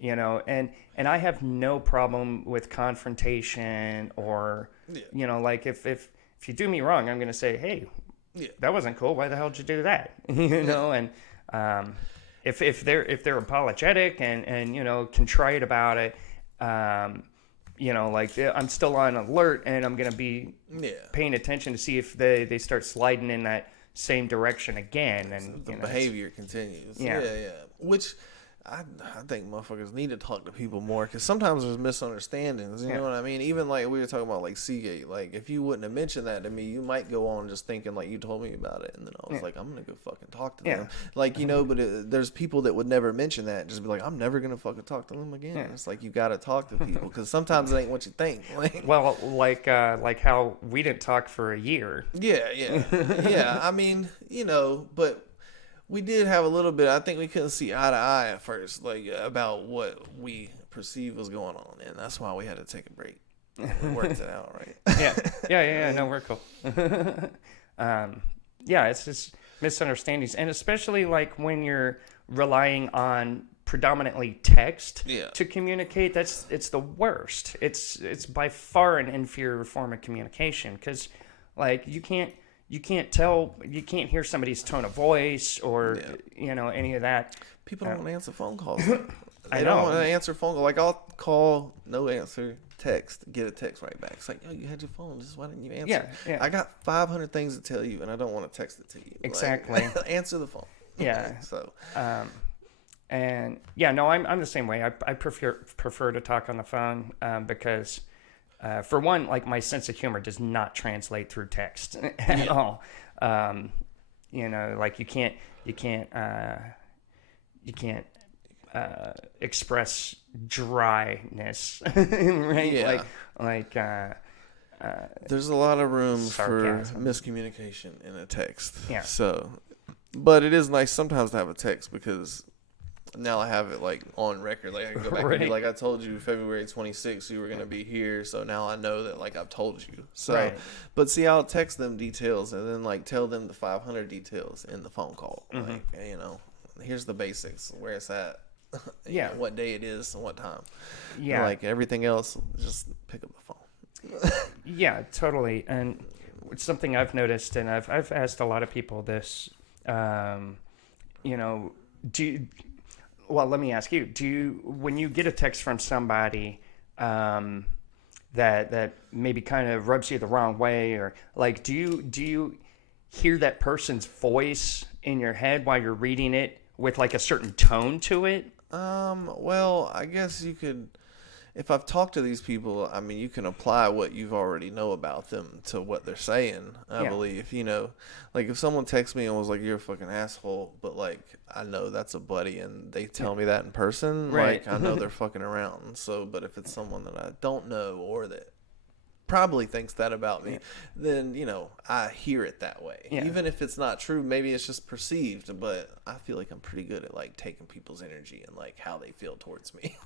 You know, and I have no problem with confrontation or, you know, like if you do me wrong, I'm gonna say, hey, that wasn't cool. Why the hell did you do that? You know, and if they're apologetic and you know contrite about it, you know, like I'm still on alert and I'm gonna be paying attention to see if they start sliding in that same direction again, and the behavior continues. Yeah. Which I think motherfuckers need to talk to people more because sometimes there's misunderstandings. You know what I mean? Even like we were talking about like Seagate. Like if you wouldn't have mentioned that to me, you might go on just thinking like you told me about it, and then I was like, I'm gonna go fucking talk to them. Like you know, but there's people that would never mention that, and just be like, I'm never gonna fucking talk to them again. It's like you gotta talk to people because sometimes it ain't what you think. Like, well, like how we didn't talk for a year. Yeah. I mean, you know, but. We did have a little bit. I think we couldn't see eye to eye at first, like about what we perceived was going on, and that's why we had to take a break. We worked it out, right? Yeah. No, we're cool. Yeah, it's just misunderstandings, and especially like when you're relying on predominantly text to communicate. It's the worst. It's by far an inferior form of communication because, like, you can't hear somebody's tone of voice or you know any of that. People don't answer phone calls. I They know. don't want to answer phone calls. Like I'll call, no answer, text, get a text right back. It's like, yo, you had your phone. Just why didn't you answer? Yeah. I got 500 things to tell you, and I don't want to text it to you. Exactly. Like, answer the phone. Yeah. So. And yeah, no, I'm the same way. I prefer to talk on the phone because. For one, like my sense of humor does not translate through text at all. You know, like you can't express dryness, right? Yeah. Like there's a lot of room sarcasm. for miscommunication in a text. Yeah. So, but it is nice sometimes to have a text because. Now I have it like on record. Like I can go back and be like, I told you February 26th you were gonna be here, so now I know that like I've told you. So, but see, I'll text them details and then like tell them the 500 details in the phone call. Like you know, here's the basics, where it's at, you know, what day it is, and what time. Yeah, like everything else, just pick up the phone. Yeah, totally. And it's something I've noticed, and I've asked a lot of people this. You know, well, let me ask you, when you get a text from somebody that maybe kind of rubs you the wrong way, or like, do you hear that person's voice in your head while you're reading it with like a certain tone to it? Well, I guess you could, if I've talked to these people, I mean, you can apply what you've already know about them to what they're saying, I believe, you know, like if someone texts me and was like, you're a fucking asshole, but like, I know that's a buddy and they tell me that in person, like I know they're fucking around. So, but if it's someone that I don't know or that probably thinks that about me, then, you know, I hear it that way. Yeah. Even if it's not true, maybe it's just perceived, but I feel like I'm pretty good at like taking people's energy and like how they feel towards me.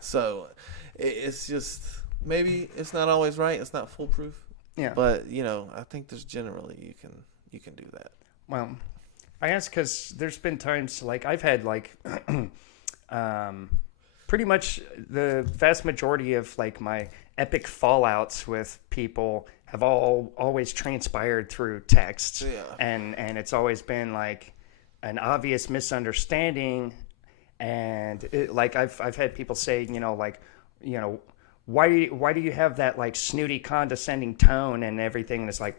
So it's just, maybe it's not always right. It's not foolproof. Yeah. But, you know, I think there's generally you can do that. Well, I ask because there's been times like I've had like pretty much the vast majority of like my epic fallouts with people have always transpired through texts. Yeah. And it's always been like an obvious misunderstanding. And like I've had people say, you know, like, you know, why do you have that like snooty condescending tone and everything? And it's like,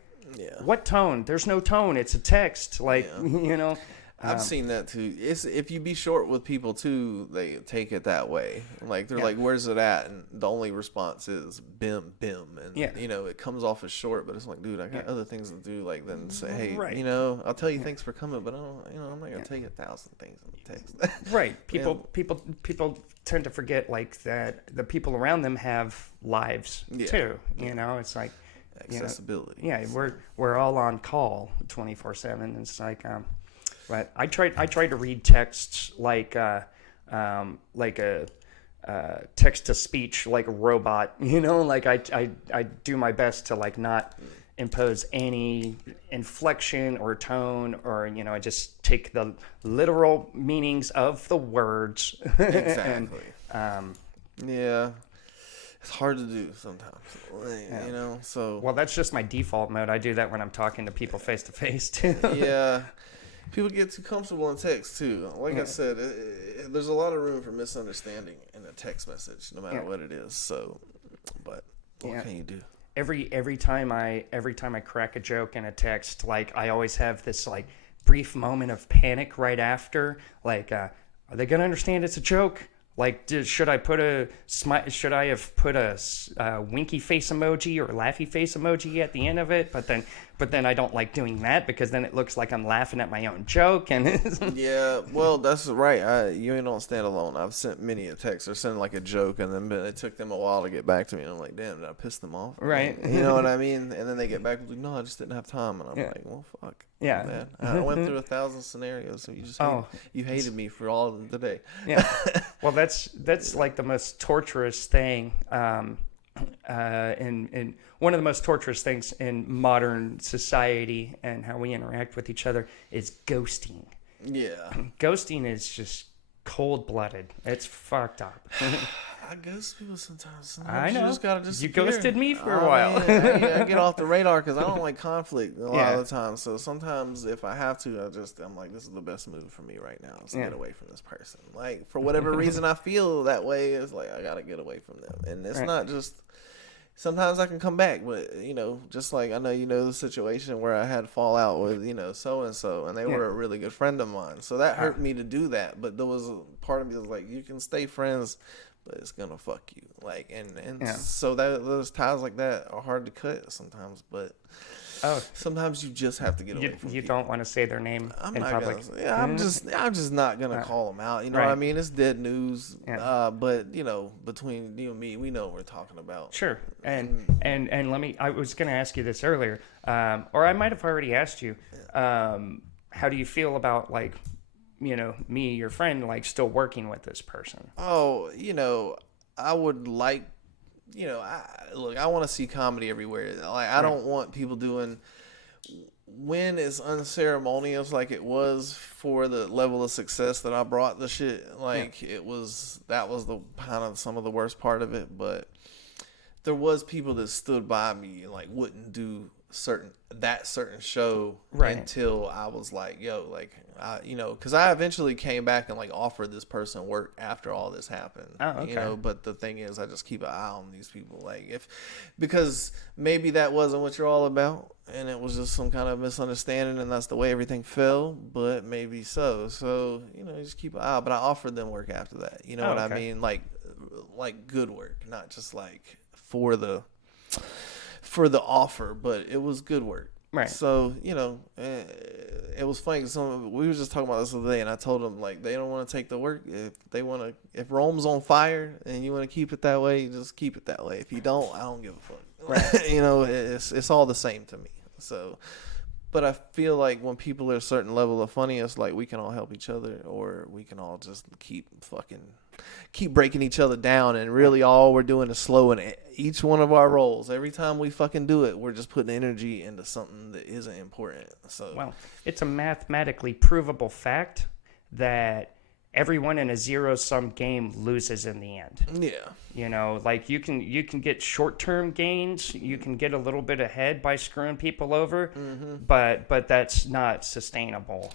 what tone? There's no tone. It's a text. Like, you know. I've seen that too. It's if you be short with people too, they take it that way. Like they're like, "Where's it at?" And the only response is "bim, bim," and you know it comes off as short, but it's like, dude, I got other things to do. Like then say, "Hey, you know, I'll tell you thanks for coming, but I don't, you know, I'm not gonna tell you 1,000 things in the text." Right. People tend to forget like that the people around them have lives too. You know, it's like accessibility. You know, we're all on call 24/7. It's like but I try to read texts like a text to speech like a robot, you know, like I do my best to like not impose any inflection or tone, or, you know, I just take the literal meanings of the words. Exactly. And, yeah. It's hard to do sometimes, you know, so. Well, that's just my default mode. I do that when I'm talking to people face to face too. Yeah. People get too comfortable in text too. Like I said, there's a lot of room for misunderstanding in a text message, no matter what it is. So, but what can you do? Every time I crack a joke in a text, like I always have this like brief moment of panic right after. Like, are they gonna understand it's a joke? Like, should I have put a winky face emoji or laughy face emoji at the end of it? But then I don't like doing that because then it looks like I'm laughing at my own joke. And yeah, well, that's right. You don't stand alone. I've sent many a text or sent like a joke, and then it took them a while to get back to me. And I'm like, damn, did I piss them off? Right. Like, you know what I mean? And then they get back and like, no, I just didn't have time. And I'm like, well, fuck. Yeah. Man. I went through 1,000 scenarios, so you just you hated me for all of them today. Yeah. Well, that's like the most torturous thing. In one of the most torturous things in modern society and how we interact with each other is ghosting. Yeah. Ghosting is just cold-blooded. It's fucked up. I ghost people sometimes. I know. You just gotta disappear. You ghosted me for a while. I get off the radar because I don't like conflict a lot of the time. So sometimes if I have to, I'm like, this is the best move for me right now. So get away from this person. Like, for whatever reason I feel that way, it's like, I gotta get away from them. And it's not just... Sometimes I can come back, but, you know, just like I know you know the situation where I had fallout with, you know, so-and-so, and they were a really good friend of mine. So that hurt me to do that. But there was a part of me that was like, you can stay friends, but it's going to fuck you. Like, and so those ties like that are hard to cut sometimes, but sometimes you just have to get away from you people. don't want to say their name in public. I'm just not gonna call them out. You know what I mean? It's dead news. Yeah. But you know, between you and me, we know what we're talking about. Sure. And let me. I was gonna ask you this earlier, or I might have already asked you. How do you feel about like, you know, me, your friend, like still working with this person? Oh, you know, I would like. You know, I want to see comedy everywhere. Like, I don't want people doing when it's unceremonious like it was for the level of success that I brought the shit. Like, that was the kind of some of the worst part of it. But there was people that stood by me and like wouldn't do certain show until I was like, yo, like, you know, because I eventually came back and like offered this person work after all this happened. Oh, okay. You know, but the thing is, I just keep an eye on these people, like because maybe that wasn't what you're all about, and it was just some kind of misunderstanding, and that's the way everything fell. But maybe so. So you know, just keep an eye. But I offered them work after that. You know what I mean? Like good work, not just like for the offer, but it was good work. Right. So, you know, it was funny. We were just talking about this the other day, and I told them, like, they don't want to take the work. If Rome's on fire and you want to keep it that way, just keep it that way. If you don't, I don't give a fuck. Right. You know, it's all the same to me. So, but I feel like when people are a certain level of funny, it's like we can all help each other, or we can all just keep breaking each other down. And really, all we're doing is slowing each one of our roles. Every time we fucking do it, we're just putting energy into something that isn't important. So, Well, it's a mathematically provable fact that everyone in a zero-sum game loses in the end. yeah. You know, like you can get short-term gains, you can get a little bit ahead by screwing people over, but that's not sustainable.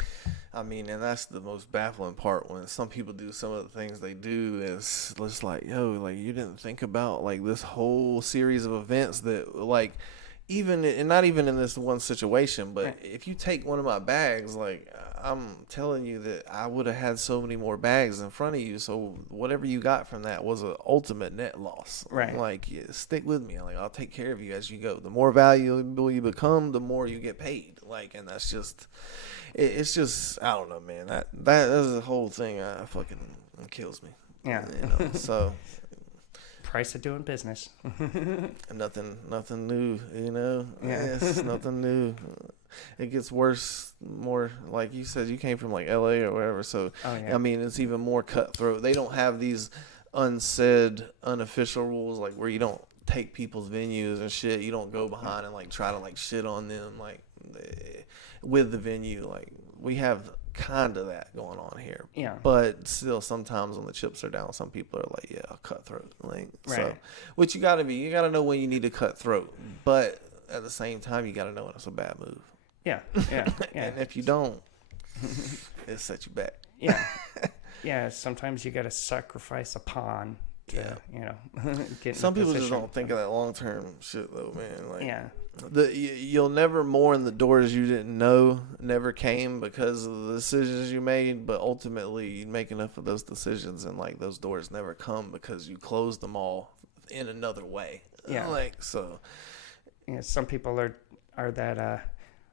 I mean, and that's the most baffling part when some people do some of the things they do is just like, yo, like you didn't think about like this whole series of events that like even, and not even in this one situation, but if you take one of my bags, like I'm telling you that I would have had so many more bags in front of you. So whatever you got from that was an ultimate net loss. Right. Like, yeah, stick with me. Like, I'll take care of you as you go. The more valuable you become, the more you get paid. Like, and that's just, it's just, I don't know, man. That's the whole thing. Fucking kills me. Yeah. You know, so. Price of doing business. Nothing new, you know. Yeah. Yes, nothing new. It gets worse, more like you said. You came from like LA or whatever, so I mean, it's even more cutthroat. They don't have these unsaid, unofficial rules like where you don't take people's venues and shit. You don't go behind and like try to like shit on them like with the venue. Like we have kind of that going on here. Yeah. But still, sometimes when the chips are down, some people are like, yeah, cutthroat. Like, Right. So, which you got to know when you need to cut throat. But at the same time, you got to know when it's a bad move. Yeah. And if you don't, it sets you back. Yeah. Yeah. Sometimes you got to sacrifice a pawn to, you know, get Some in a people just position. don't think of that long-term shit, though, man. Like, Yeah. You'll never mourn the doors you didn't know never came because of the decisions you made, but ultimately you make enough of those decisions and like those doors never come because you closed them all in another way. Yeah. Like, so. Yeah. Some people are that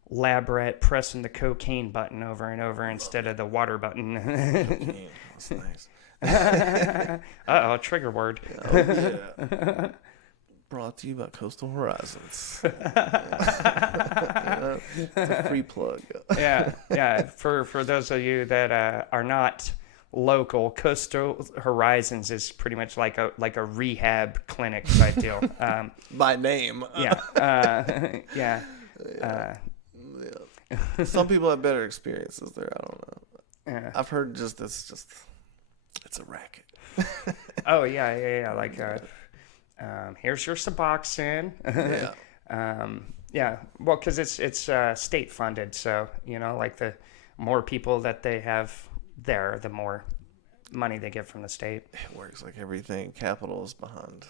lab rat pressing the cocaine button over and over instead of the water button. Cocaine. That's nice. Uh-oh, trigger word. Oh, yeah. Brought to you by Coastal Horizons. It's a free plug. Yeah. For those of you that are not local, Coastal Horizons is pretty much like a rehab clinic type deal. By name. Yeah. Some people have better experiences there. I don't know. Yeah. I've heard it's a racket. Oh yeah. Like here's your Suboxone. Yeah. Well, because it's state funded, so you know, like the more people that they have there, the more money they get from the state. It works like everything. Capital is behind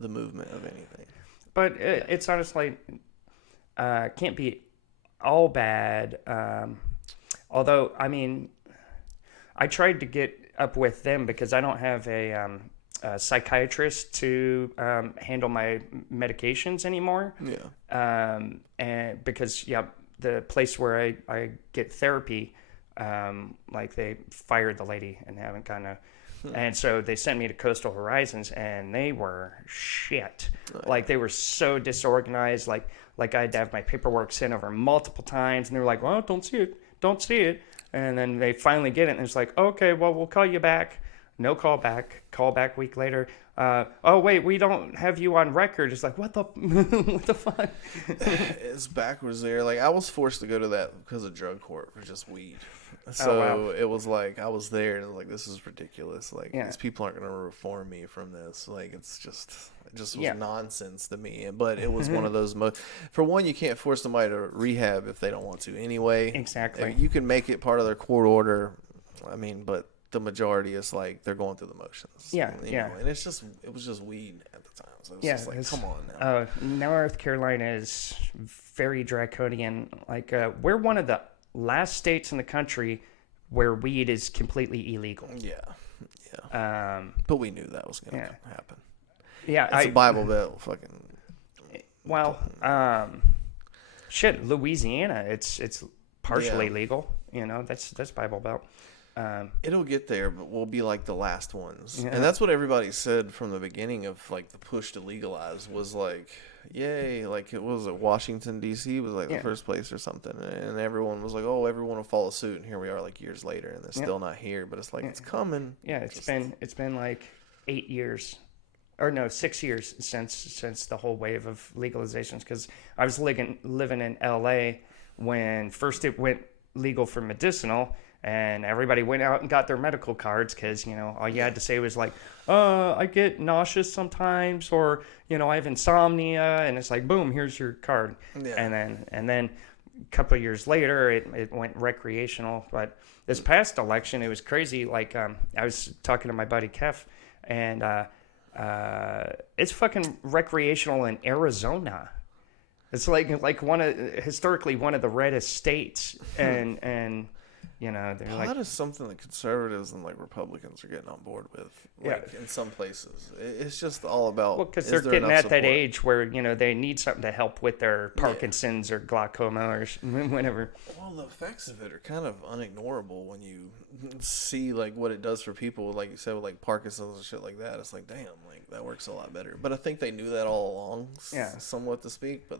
the movement of anything. But it's honestly can't be all bad. Although, I mean, I tried to get up with them because I don't have a psychiatrist to handle my medications anymore. Yeah. And because the place where I get therapy, like they fired the lady and haven't gotten a. And so they sent me to Coastal Horizons, and they were shit. Like they were so disorganized. Like I had to have my paperwork sent over multiple times, and they were like, "Well, don't see it." And then they finally get it, and it's like, "Okay, well, we'll call you back." No call back. Call back a week later. Oh wait, we don't have you on record. It's like, what the fuck? It's backwards there. Like I was forced to go to that because of drug court for just weed. So it was like I was there and it was like, this is ridiculous. Like these people aren't going to reform me from this. Like it just was nonsense to me. But it was one of those. For one, you can't force somebody to rehab if they don't want to anyway. Exactly. You can make it part of their court order. I mean, but the majority is like they're going through the motions. Yeah. You know? And it was just weed at the time. So it was just like, come on now. North Carolina is very draconian. Like we're one of the last states in the country where weed is completely illegal. Yeah. But we knew that was going to happen. Yeah. It's a Bible Belt fucking. Well, shit, Louisiana, it's partially legal. You know, that's Bible Belt. It'll get there, but we'll be like the last ones. Yeah. And that's what everybody said from the beginning of like the push to legalize was like, yay, like it was at Washington D.C. was like the first place or something, and everyone was like, oh, everyone will follow suit, and here we are like years later, and they're still not here, but it's like it's coming. Yeah, it's been like 8 years, or no, 6 years since the whole wave of legalizations. Because I was living in L.A. when first it went legal for medicinal. And everybody went out and got their medical cards because, you know, all you had to say was like, I get nauseous sometimes, or, you know, I have insomnia, and it's like, boom, here's your card. Yeah. And then a couple of years later, it went recreational. But this past election, it was crazy. Like, I was talking to my buddy Kev, and it's fucking recreational in Arizona. It's like historically one of the reddest states, and you know, they're that is something that conservatives and like Republicans are getting on board with. Like in some places, it's just all about. Well, because they're getting at that age where, you know, they need something to help with their Parkinson's or glaucoma or whatever. Well, the effects of it are kind of unignorable when you see like what it does for people, like you said, with like Parkinson's and shit like that. It's like, damn, like that works a lot better. But I think they knew that all along, somewhat to speak. But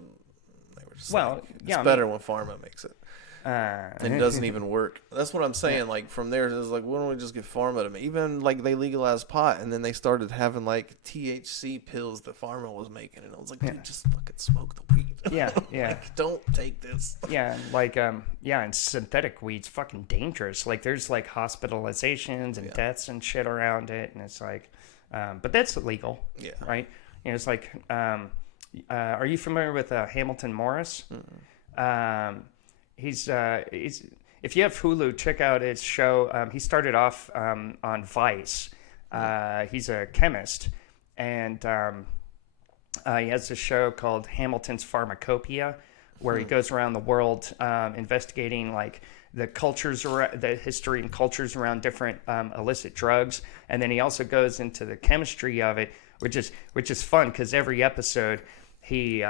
they were just it's better when pharma makes it. And it doesn't even work. That's what I'm saying. Like from there, it's like, why don't we just get pharma to me? Even like they legalized pot, and then they started having like THC pills that pharma was making, and I was like, dude, just fucking smoke the weed. Yeah. Like, don't take this. Yeah, like and synthetic weed's fucking dangerous. Like there's like hospitalizations and deaths and shit around it, and it's like, but that's illegal. Yeah. Right. You know, it's like, are you familiar with Hamilton Morris? Mm-hmm. He's if you have Hulu, check out his show. He started off on Vice. He's a chemist, and he has a show called Hamilton's Pharmacopoeia, where he goes around the world investigating like the history and cultures around different illicit drugs, and then he also goes into the chemistry of it, which is fun because every episode he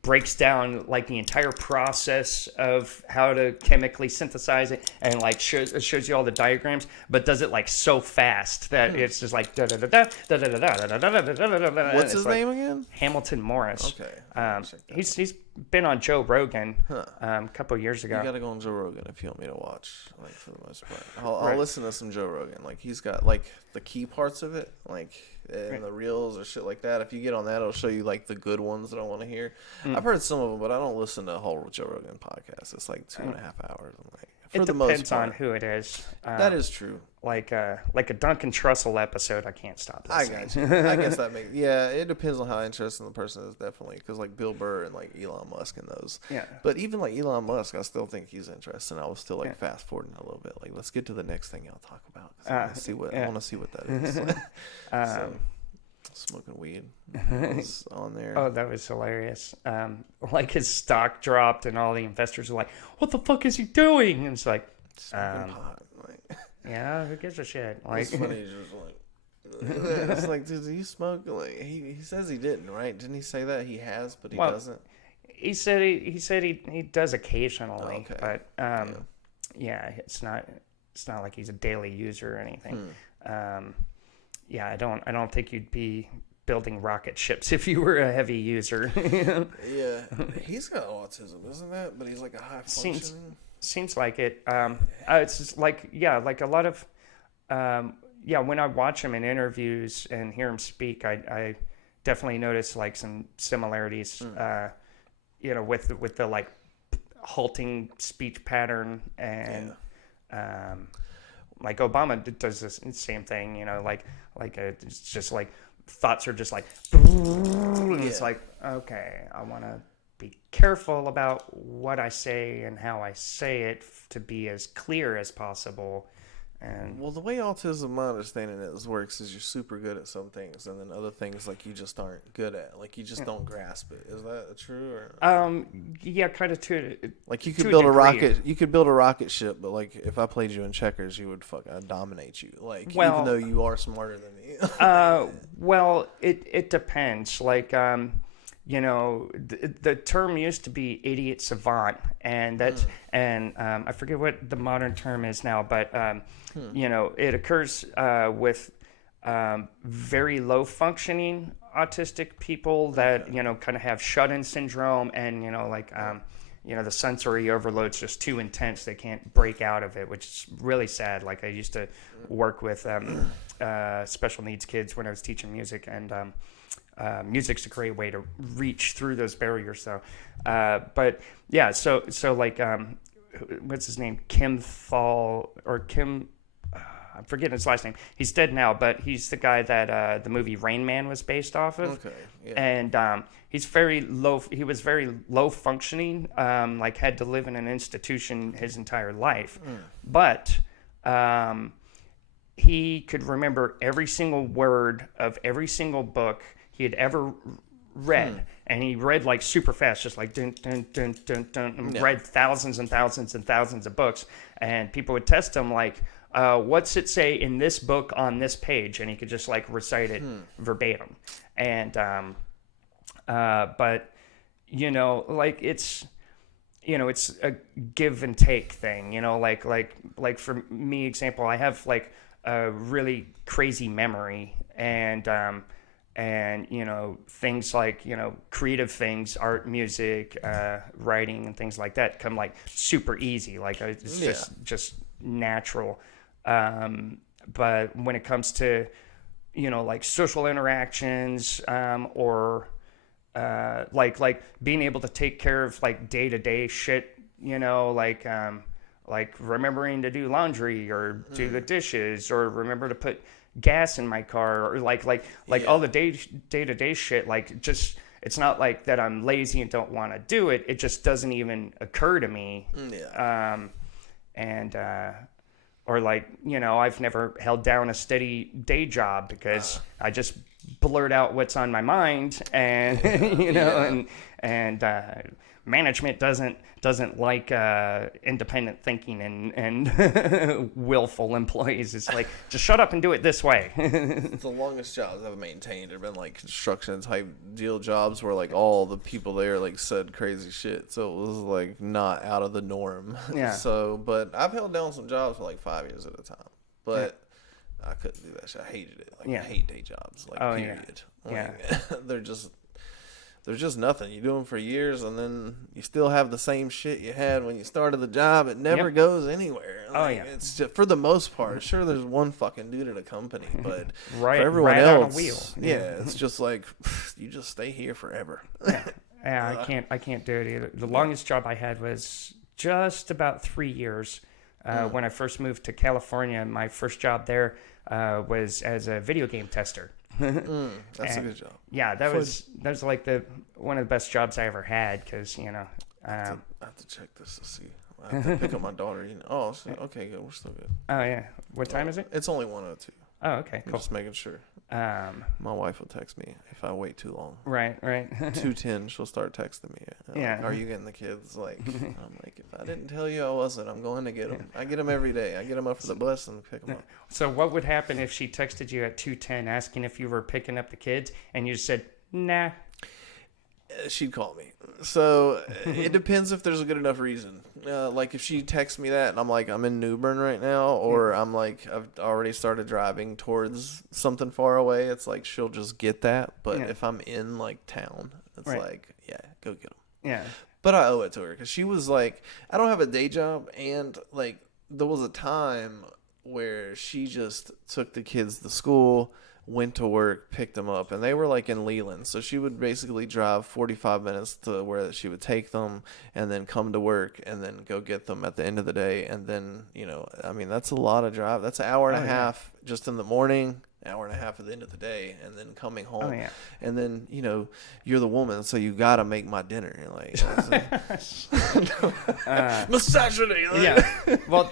breaks down like the entire process of how to chemically synthesize it, and like shows you all the diagrams, but does it like so fast that it's just like da da da da da da da da da da da. What's his name again? Hamilton Morris. Okay. He's been on Joe Rogan a couple of years ago. You gotta go on Joe Rogan if you want me to watch. Like for the most part, I'll listen to some Joe Rogan. Like he's got like the key parts of it, like and the reels or shit like that. If you get on that, it'll show you like the good ones that I want to hear. I've heard some of them, but I don't listen to a whole Joe Rogan podcast. It's like 2.5 hours. I'm like, for the most part, depends on who it is. That is true. Like a Duncan Trussell episode, I can't stop listening. I got you. I guess that makes it depends on how interesting the person is, definitely. Because like Bill Burr and like Elon Musk and those. Yeah. But even like Elon Musk, I still think he's interesting. I was still like fast forwarding a little bit. Like let's get to the next thing y'all talk about. I want to see what that is. Smoking weed was on there. Oh, that was hilarious. Like his stock dropped, and all the investors were like, "What the fuck is he doing?" And it's like, smoking pot. Like, yeah, who gives a shit? Like, it's funny. Just like, it's like, dude, do you smoke? Like, he says he didn't, right? Didn't he say that he has, but he doesn't? He said he does occasionally, but it's not like he's a daily user or anything. I don't think you'd be building rocket ships if you were a heavy user. Yeah, he's got autism, isn't that? But he's like a high functioning. Seems like it. It's just like a lot of when I watch him in interviews and hear him speak, I definitely notice like some similarities. With the like halting speech pattern and. Like Obama does this same thing, you know, it's just like thoughts are just like, and it's like, okay, I want to be careful about what I say and how I say it to be as clear as possible. And well, the way autism, my understanding works is you're super good at some things, and then other things like you just aren't good at, like you just don't grasp it. Is that true? Or kind of to like you could build a rocket. You could build a rocket ship, but like if I played you in checkers, you would I'd dominate you. Like even though you are smarter than me. Well, it depends. Like the term used to be idiot savant, and that's and I forget what the modern term is now, but it occurs with very low functioning autistic people that kind of have shut-in syndrome, and the sensory overload's just too intense. They can't break out of it, which is really sad. Like, I used to work with special needs kids when I was teaching music, and music's a great way to reach through those barriers. So, but yeah, so like, what's his name? Kim Thal or Kim. I'm forgetting his last name. He's dead now, but he's the guy that the movie Rain Man was based off of. Okay. Yeah. And he's very low. He was very low functioning. Like, had to live in an institution his entire life, but he could remember every single word of every single book he had ever read, and he read like super fast, just like dun dun dun dun dun, and read thousands and thousands and thousands of books. And people would test him like, what's it say in this book on this page? And he could just like recite it verbatim. And but like, it's a give and take thing. Like for me, example, I have like a really crazy memory, and things like creative things, art, music, writing, and things like that come like super easy. Like, it's just natural. But when it comes to like social interactions, or like being able to take care of like day-to-day shit, like remembering to do laundry or do the dishes, or remember to put gas in my car, or like all the day-to-day shit. Like, just, it's not like that I'm lazy and don't want to do it. It just doesn't even occur to me. Or like, I've never held down a steady day job because I just blurt out what's on my mind, and and management doesn't like independent thinking and willful employees. It's like, just shut up and do it this way. The longest jobs I've maintained have been like construction type deal jobs where like all the people there like said crazy shit, so it was like not out of the norm. So, but I've held down some jobs for like 5 years at a time, but I couldn't do that shit. I hated it. Like, I hate day jobs. Like, period. They're just nothing. You do them for years, and then you still have the same shit you had when you started the job. It never goes anywhere. Like, it's just, for the most part. Sure, there's one fucking dude at a company, but for everyone else, on a wheel. It's just like, you just stay here forever. I can't do it either. The longest job I had was just about 3 years. When I first moved to California, my first job there was as a video game tester. That's a good job. Yeah, that was like one of the best jobs I ever had, because I have to check this to see. I have to pick up my daughter. Okay, good. We're still good. Oh yeah, what time is it? It's only 1:02. Oh, okay, cool. I'm just making sure. My wife will text me if I wait too long. Right. 2:10, she'll start texting me. Like, are you getting the kids? Like, I'm like, if I didn't tell you I wasn't, I'm going to get them. I get them every day. I get them up for the bus and pick them up. So what would happen if she texted you at 2:10 asking if you were picking up the kids, and you just said, nah? She'd call me. So it depends if there's a good enough reason. Like, if she texts me that and I'm like, I'm in New Bern right now, or I'm like, I've already started driving towards something far away, it's like she'll just get that. But if I'm in like town, it's like, go get them. Yeah. But I owe it to her, because she was like, I don't have a day job, and like, there was a time where she just took the kids to school, went to work, picked them up, and they were like in Leland, so she would basically drive 45 minutes to where she would take them, and then come to work, and then go get them at the end of the day. And then, I mean, that's a lot of drive. That's an hour and a half just in the morning, hour and a half at the end of the day, and then coming home. And then, you're the woman, so you gotta make my dinner. You're like, misogyny. Well,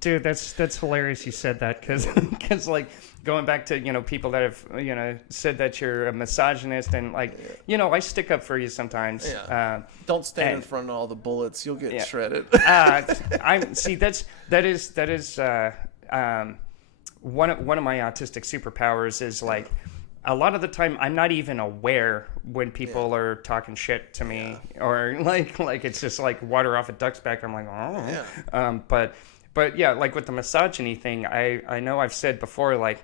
dude, that's hilarious you said that, because like, going back to, people that have, said that you're a misogynist, and like, I stick up for you sometimes. Don't stand in front of all the bullets. You'll get shredded. That is one of my autistic superpowers is like, a lot of the time I'm not even aware when people are talking shit to me, or like it's just like water off a duck's back. I'm like, oh, but yeah, like with the misogyny thing, I know I've said before, like.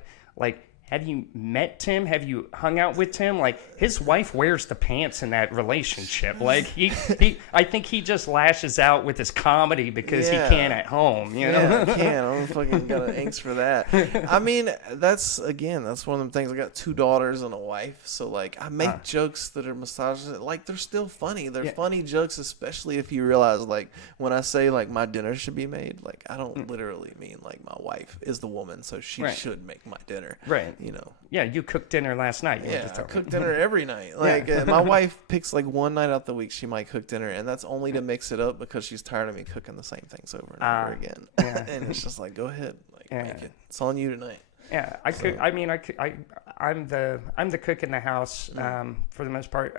Have you met Tim? Have you hung out with Tim? Like, his wife wears the pants in that relationship. Like, I think he just lashes out with his comedy because he can at home, you know? Yeah, I can. I'm fucking got an angst for that. I mean, that's one of them things. I got 2 daughters and a wife, so, like, I make jokes that are misogynist. Like, they're still funny. They're funny jokes, especially if you realize, like, when I say, like, my dinner should be made, like, I don't literally mean, like, my wife is the woman, so she should make my dinner. Right. You know. Yeah, you cooked dinner last night. I cook dinner every night. Like my wife picks like one night out the week she might cook dinner, and that's only to mix it up because she's tired of me cooking the same things over and over again. And it's just like, go ahead, like make it. It's on you tonight. Yeah, I'm the cook in the house for the most part.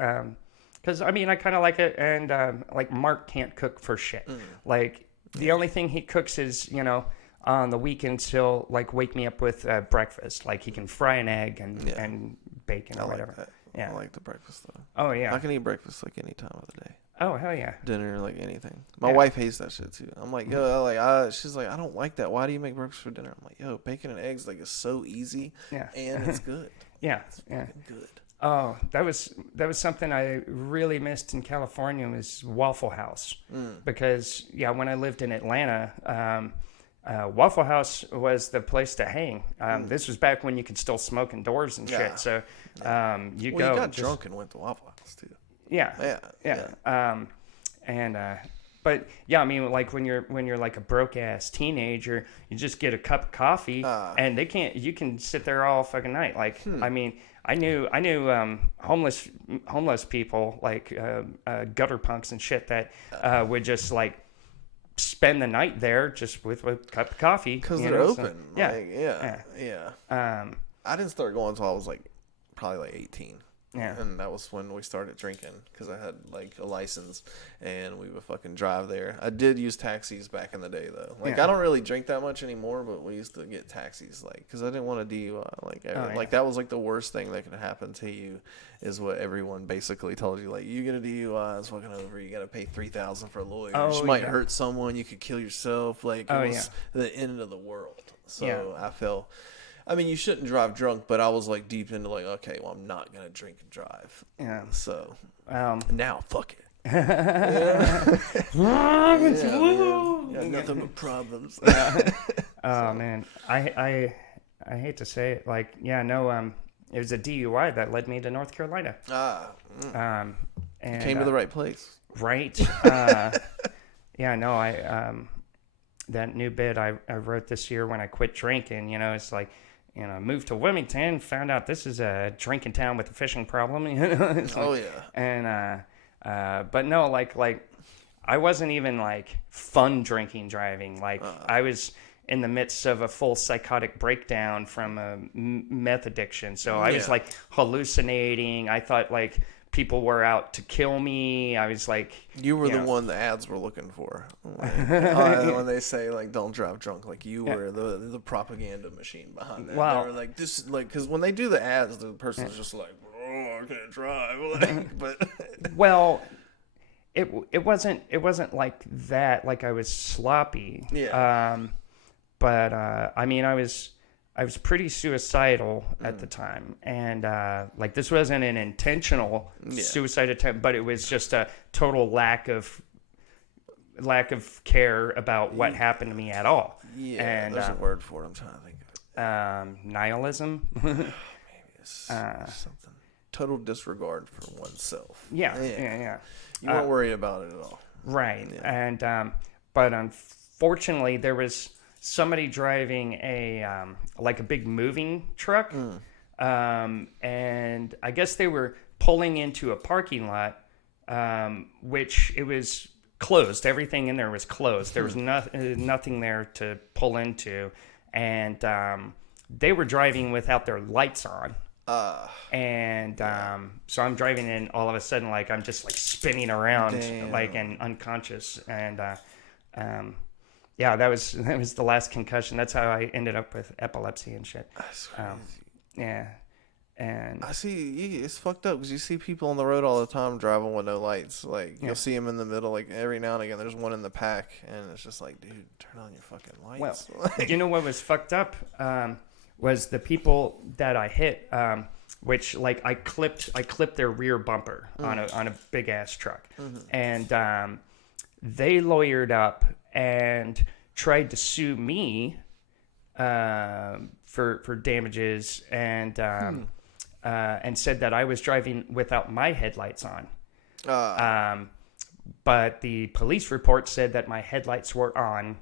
Because I kind of like it, and like Mark can't cook for shit. Like the only thing he cooks is on the weekends he'll like wake me up with breakfast. Like he can fry an egg and bacon or whatever. Like that. Yeah, I like the breakfast though. Oh yeah, I can eat breakfast like any time of the day. Oh hell yeah. Dinner, like anything. My wife hates that shit too. I'm like, yo, she's like, I don't like that. Why do you make breakfast for dinner? I'm like, yo, bacon and eggs like is so easy. Yeah. And it's good. It's good. Oh, that was something I really missed in California was Waffle House because when I lived in Atlanta. Waffle House was the place to hang. This was back when you could still smoke indoors and shit. So you got drunk and went to Waffle House too. But like when you're like a broke ass teenager, you just get a cup of coffee and you can sit there all fucking night. Like I knew homeless people like gutter punks and shit that would just like spend the night there just with a cup of coffee because they're open. So, I didn't start going until I was like probably like 18. Yeah. And that was when we started drinking because I had like a license and we would fucking drive there. I did use taxis back in the day though. Like I don't really drink that much anymore, but we used to get taxis like because I didn't want to DUI. Like that was like the worst thing that could happen to you is what everyone basically told you. Like you get a DUI, it's fucking over. You got to pay $3,000 for a lawyer. You might hurt someone. You could kill yourself. Like it was the end of the world. So I felt. I mean, you shouldn't drive drunk, but I was like deep into like, okay, well, I'm not gonna drink and drive. Yeah. So now, fuck it. Nothing but problems. Oh man, I hate to say it, like it was a DUI that led me to North Carolina. And came to the right place. Right. That new bit I wrote this year when I quit drinking. It's like. Moved to Wilmington, found out this is a drinking town with a fishing problem. And but no, like I wasn't even like fun drinking driving. Like I was in the midst of a full psychotic breakdown from a meth addiction. So I was like hallucinating. I thought like people were out to kill me. I was like, you were the one the ads were looking for. Like, when they say like don't drive drunk, like you were the propaganda machine behind that. Wow. They were like this, like because when they do the ads, the person's just like, oh, I can't drive. Like, but well, it wasn't like that. Like I was sloppy. Yeah. But I was pretty suicidal at the time, and like this wasn't an intentional suicide attempt, but it was just a total lack of care about what happened to me at all. Yeah, and there's a word for it. I'm trying to think of it. Nihilism. Maybe it's something. Total disregard for oneself. Yeah. You weren't worried about it at all. Right, and but unfortunately, there was somebody driving a big moving truck, and I guess they were pulling into a parking lot, which it was closed. Everything in there was closed. There was nothing there to pull into, and they were driving without their lights on. So I'm driving in, all of a sudden, like I'm just like spinning around, like and unconscious, and that was the last concussion. That's how I ended up with epilepsy and shit. That's crazy. And I see it's fucked up because you see people on the road all the time driving with no lights. Like you'll see them in the middle, like every now and again. There's one in the pack, and it's just like, dude, turn on your fucking lights. Well, you know what was fucked up was the people that I hit, which like I clipped their rear bumper on a big ass truck, and they lawyered up and tried to sue me for damages and said that I was driving without my headlights on. But the police report said that my headlights were on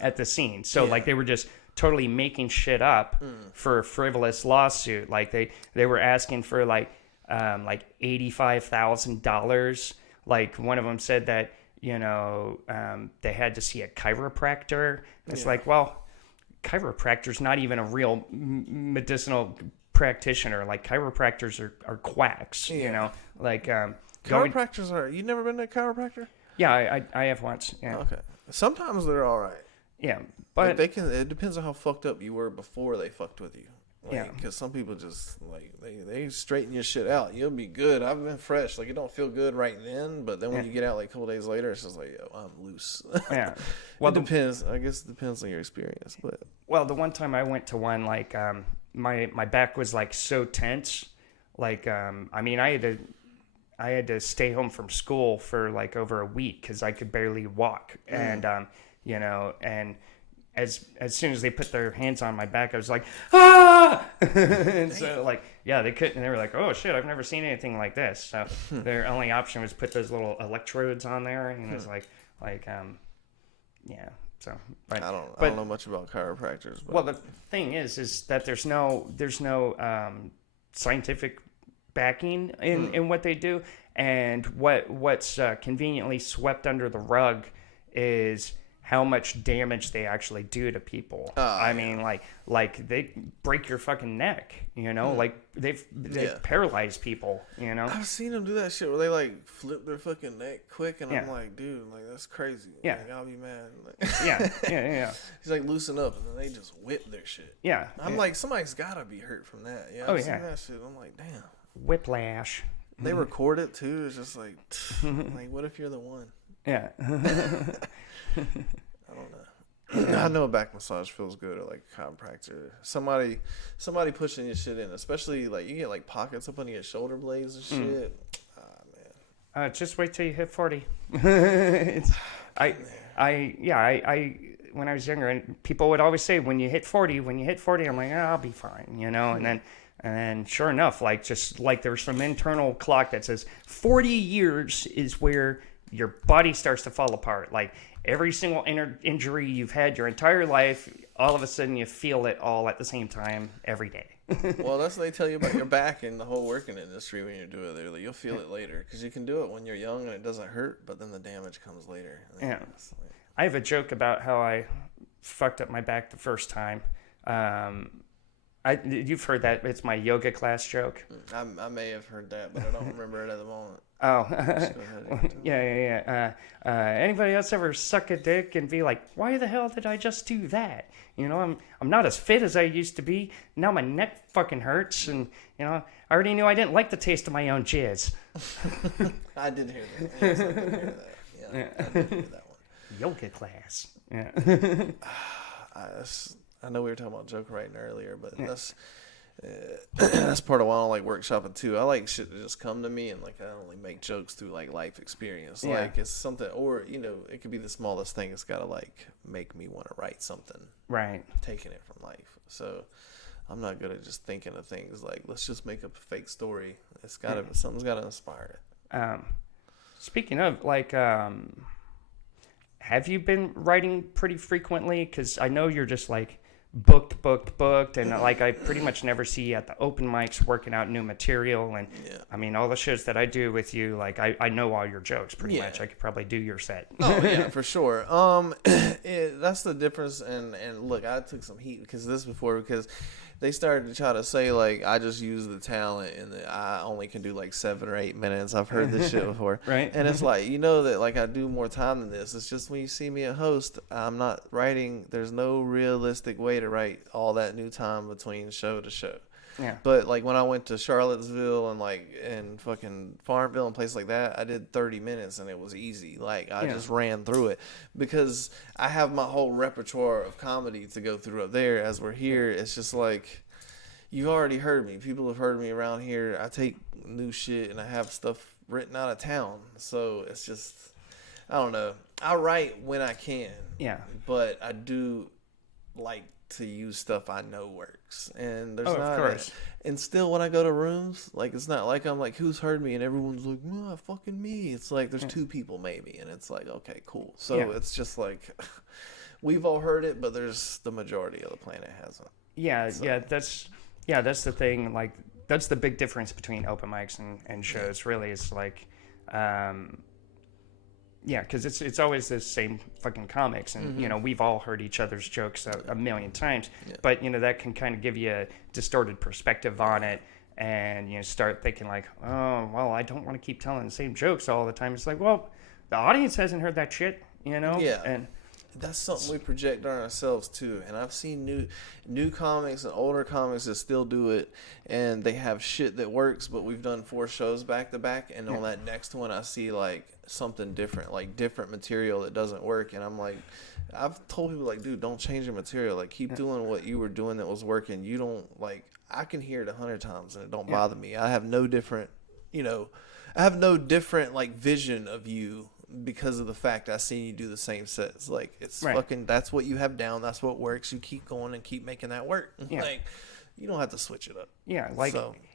at the scene. So like they were just totally making shit up for a frivolous lawsuit. Like they were asking for like $85,000. Like one of them said that, you know, they had to see a chiropractor. It's like, well, chiropractor's not even a real medicinal practitioner. Like chiropractors are quacks, you know, like chiropractors are. You never been to a chiropractor? Yeah, I have once. Yeah. Okay. Sometimes they're all right. Yeah, but like they can. It depends on how fucked up you were before they fucked with you. Like, because some people just like they straighten your shit out. You'll be good. I've been fresh. Like it don't feel good right then, but then when you get out like a couple days later, it's just like, yo, I'm loose. Yeah. Well, it depends. I guess it depends on your experience. But well, the one time I went to one, like my back was like so tense, like I mean I had to stay home from school for like over a week because I could barely walk, and you know, and as soon as they put their hands on my back, I was like, ah! And so like, yeah, they couldn't. And they were like, oh shit, I've never seen anything like this. So their only option was put those little electrodes on there, and it was yeah. So but, I don't know much about chiropractors. But. Well, the thing is that there's no scientific backing in what they do, and what's conveniently swept under the rug is how much damage they actually do to people. I mean, like they break your fucking neck, you know, like they paralyze people, you know. I've seen them do that shit where they like flip their fucking neck quick, and I'm like, dude, like that's crazy. Yeah, like, I'll be mad. Like, yeah. He's like loosen up, and then they just whip their shit. Yeah, I'm like, somebody's gotta be hurt from that. Yeah, I've seen that shit. I'm like, damn. Whiplash. They record it too. It's just like, like, what if you're the one? Yeah. I don't know. I know a back massage feels good, or like a chiropractor. Somebody pushing your shit in, especially like you get like pockets up under your shoulder blades and shit. Man. Just wait till you hit 40. I when I was younger, and people would always say, when you hit 40, I'm like, I'll be fine, you know, and then sure enough, like just like there's some internal clock that says 40 years is where your body starts to fall apart. Like every single injury you've had your entire life, all of a sudden you feel it all at the same time every day. Well, that's what they tell you about your back and the whole working industry when you do it. Like, you'll feel it later because you can do it when you're young and it doesn't hurt, but then the damage comes later. Yeah. I have a joke about how I fucked up my back the first time. You've heard that. It's my yoga class joke. I may have heard that, but I don't remember it at the moment. Oh, yeah. Anybody else ever suck a dick and be like, why the hell did I just do that? You know, I'm not as fit as I used to be. Now my neck fucking hurts, and you know, I already knew I didn't like the taste of my own jizz. I did hear that. Yes, I did hear that. Yeah, I did hear that one. Yoga class. Yeah. I know we were talking about joke writing earlier, but that's part of why I don't like workshopping too. I like shit to just come to me, and like I only make jokes through like life experience. Yeah. Like it's something, or you know, it could be the smallest thing. It's gotta like make me want to write something. Right. Taking it from life. So I'm not good at just thinking of things like let's just make up a fake story. It's gotta something's gotta inspire it. Speaking of like, have you been writing pretty frequently? Because I know you're just like booked, and like I pretty much never see you at the open mics working out new material. And I mean, all the shows that I do with you, like I know all your jokes pretty much. I could probably do your set. Oh yeah, for sure. That's the difference. And look, I took some heat because they started to try to say like I just use the talent and that I only can do like 7 or 8 minutes. I've heard this shit before. Right. And it's like, you know that like I do more time than this. It's just when you see me a host, I'm not writing. There's no realistic way to write all that new time between show to show. Yeah. But like when I went to Charlottesville and fucking Farmville and places like that, I did 30 minutes and it was easy. Like I just ran through it because I have my whole repertoire of comedy to go through up there. As we're here, it's just like, you've already heard me. People have heard me around here. I take new shit and I have stuff written out of town. So it's just, I don't know. I write when I can. Yeah. But I do like to use stuff I know works. And there's of not course. and still when I go to rooms, like it's not like I'm like, who's heard me? And everyone's like, no, fucking me. It's like there's two people maybe. And it's like, okay, cool. So it's just like we've all heard it, but there's the majority of the planet hasn't. Yeah, so. That's the thing. Like, that's the big difference between open mics and shows. Really, it's like, because it's always the same fucking comics, and you know, we've all heard each other's jokes a million times. Yeah. But you know, that can kind of give you a distorted perspective on it, and you know, start thinking like, oh, well, I don't want to keep telling the same jokes all the time. It's like, well, the audience hasn't heard that shit, you know. Yeah. And that's something we project on ourselves too. And I've seen new comics and older comics that still do it, and they have shit that works. But we've done 4 shows back to back, and on that next one, I see like something different, like different material that doesn't work. And I'm like, I've told people like, dude, don't change your material. Like, keep doing what you were doing that was working. You don't like. I can hear it 100 times and it don't bother me. I have no different, like vision of you. Because of the fact I seen you do the same sets. Like, it's fucking, that's what you have down. That's what works. You keep going and keep making that work. Yeah. Like, you don't have to switch it up. Yeah. Like,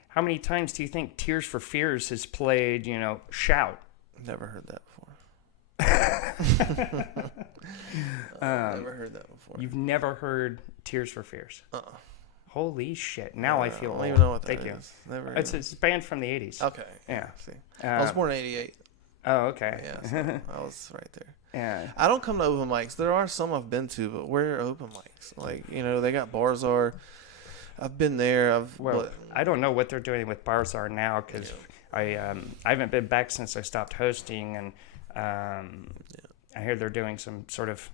how many times do you think Tears for Fears has played, you know, Shout? Never heard that before. Never heard that before. You've never heard Tears for Fears? Holy shit. Now I feel old. I don't even know what that is. is. Never it's a band from the 80s. Okay. Yeah. See. I was born in 88. Oh, okay. Yeah, so I was right there. Yeah. I don't come to open mics. There are some I've been to, but where are open mics? Like, you know, they got Barzar. I've been there. I don't know what they're doing with Barzar now because I haven't been back since I stopped hosting, and I hear they're doing some sort of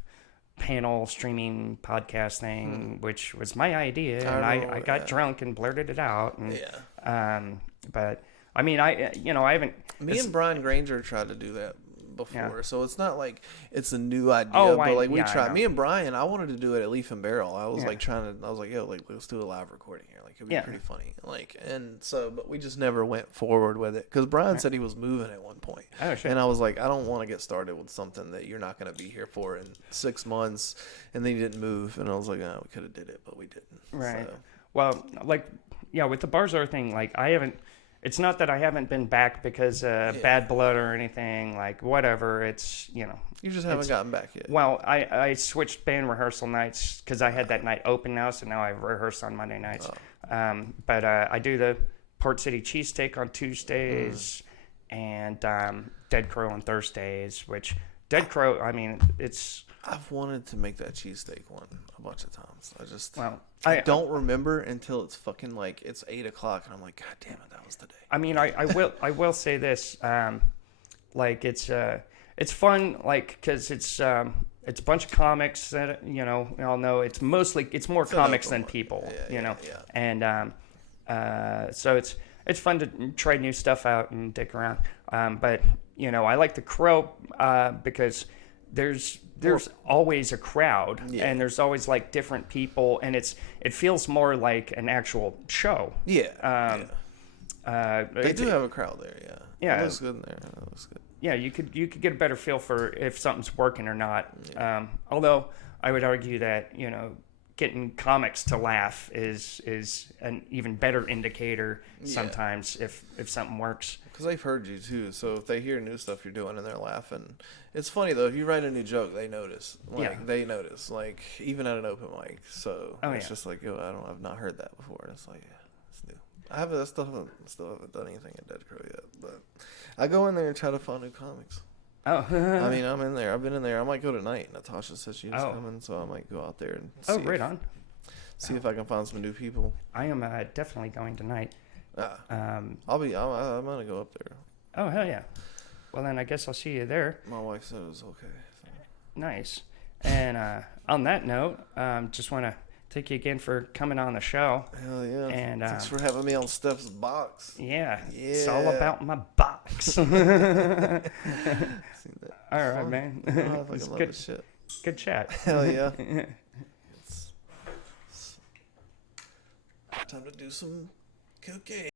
panel streaming podcast thing, which was my idea, and I got drunk and blurted it out. And, but I mean, I haven't. Me and Brian Granger tried to do that before, so it's not like it's a new idea. But like we tried. Me and Brian, I wanted to do it at Leaf and Barrel. I was like I was like, yo, like let's do a live recording here. Like it'd be pretty funny. Like, and so, but we just never went forward with it because Brian said he was moving at one point. Oh shit. And I was like, I don't want to get started with something that you're not going to be here for in 6 months, and then you didn't move. And I was like, oh, we could have did it, but we didn't. Right. So. Well, like, with the Barzar thing, like I haven't. It's not that I haven't been back because bad blood or anything, like whatever. It's, you know. You just haven't gotten back yet. Well, I switched band rehearsal nights because I had that night open now, so now I rehearse on Monday nights. But I do the Port City Cheesesteak on Tuesdays and Dead Crow on Thursdays, which Dead Crow, I mean, it's... I've wanted to make that cheesesteak one a bunch of times. I don't remember until it's fucking like it's 8 o'clock and I'm like, God damn it, that was the day. I mean, I will say this, like it's fun, like because it's a bunch of comics that we all know. It's more comics than people, and so it's fun to try new stuff out and dick around. But I like the Crow because there's always a crowd and there's always like different people and it feels more like an actual show. They do have a crowd there. It looks good in there. It looks good. Yeah, you could get a better feel for if something's working or not. Although I would argue that getting comics to laugh is an even better indicator sometimes if something works. Because they've heard you too, so if they hear new stuff you're doing and they're laughing, it's funny though. If you write a new joke, they notice. They notice. Like even at an open mic. So it's just like, I've not heard that before. And it's like, it's new. I still haven't done anything at Dead Crow yet, but I go in there and try to find new comics. Oh, I mean, I'm in there. I've been in there. I might go tonight. Natasha said she was coming, so I might go out there and see if I can find some new people. I am definitely going tonight. I'm gonna go up there. Oh hell yeah! Well then, I guess I'll see you there. My wife said it was okay. So. Nice. And on that note, just want to thank you again for coming on the show. Hell yeah. And thanks for having me on Steph's box. Yeah. It's all about my box. All right, man. I love this shit. Good chat. Hell yeah. Time to do some cocaine.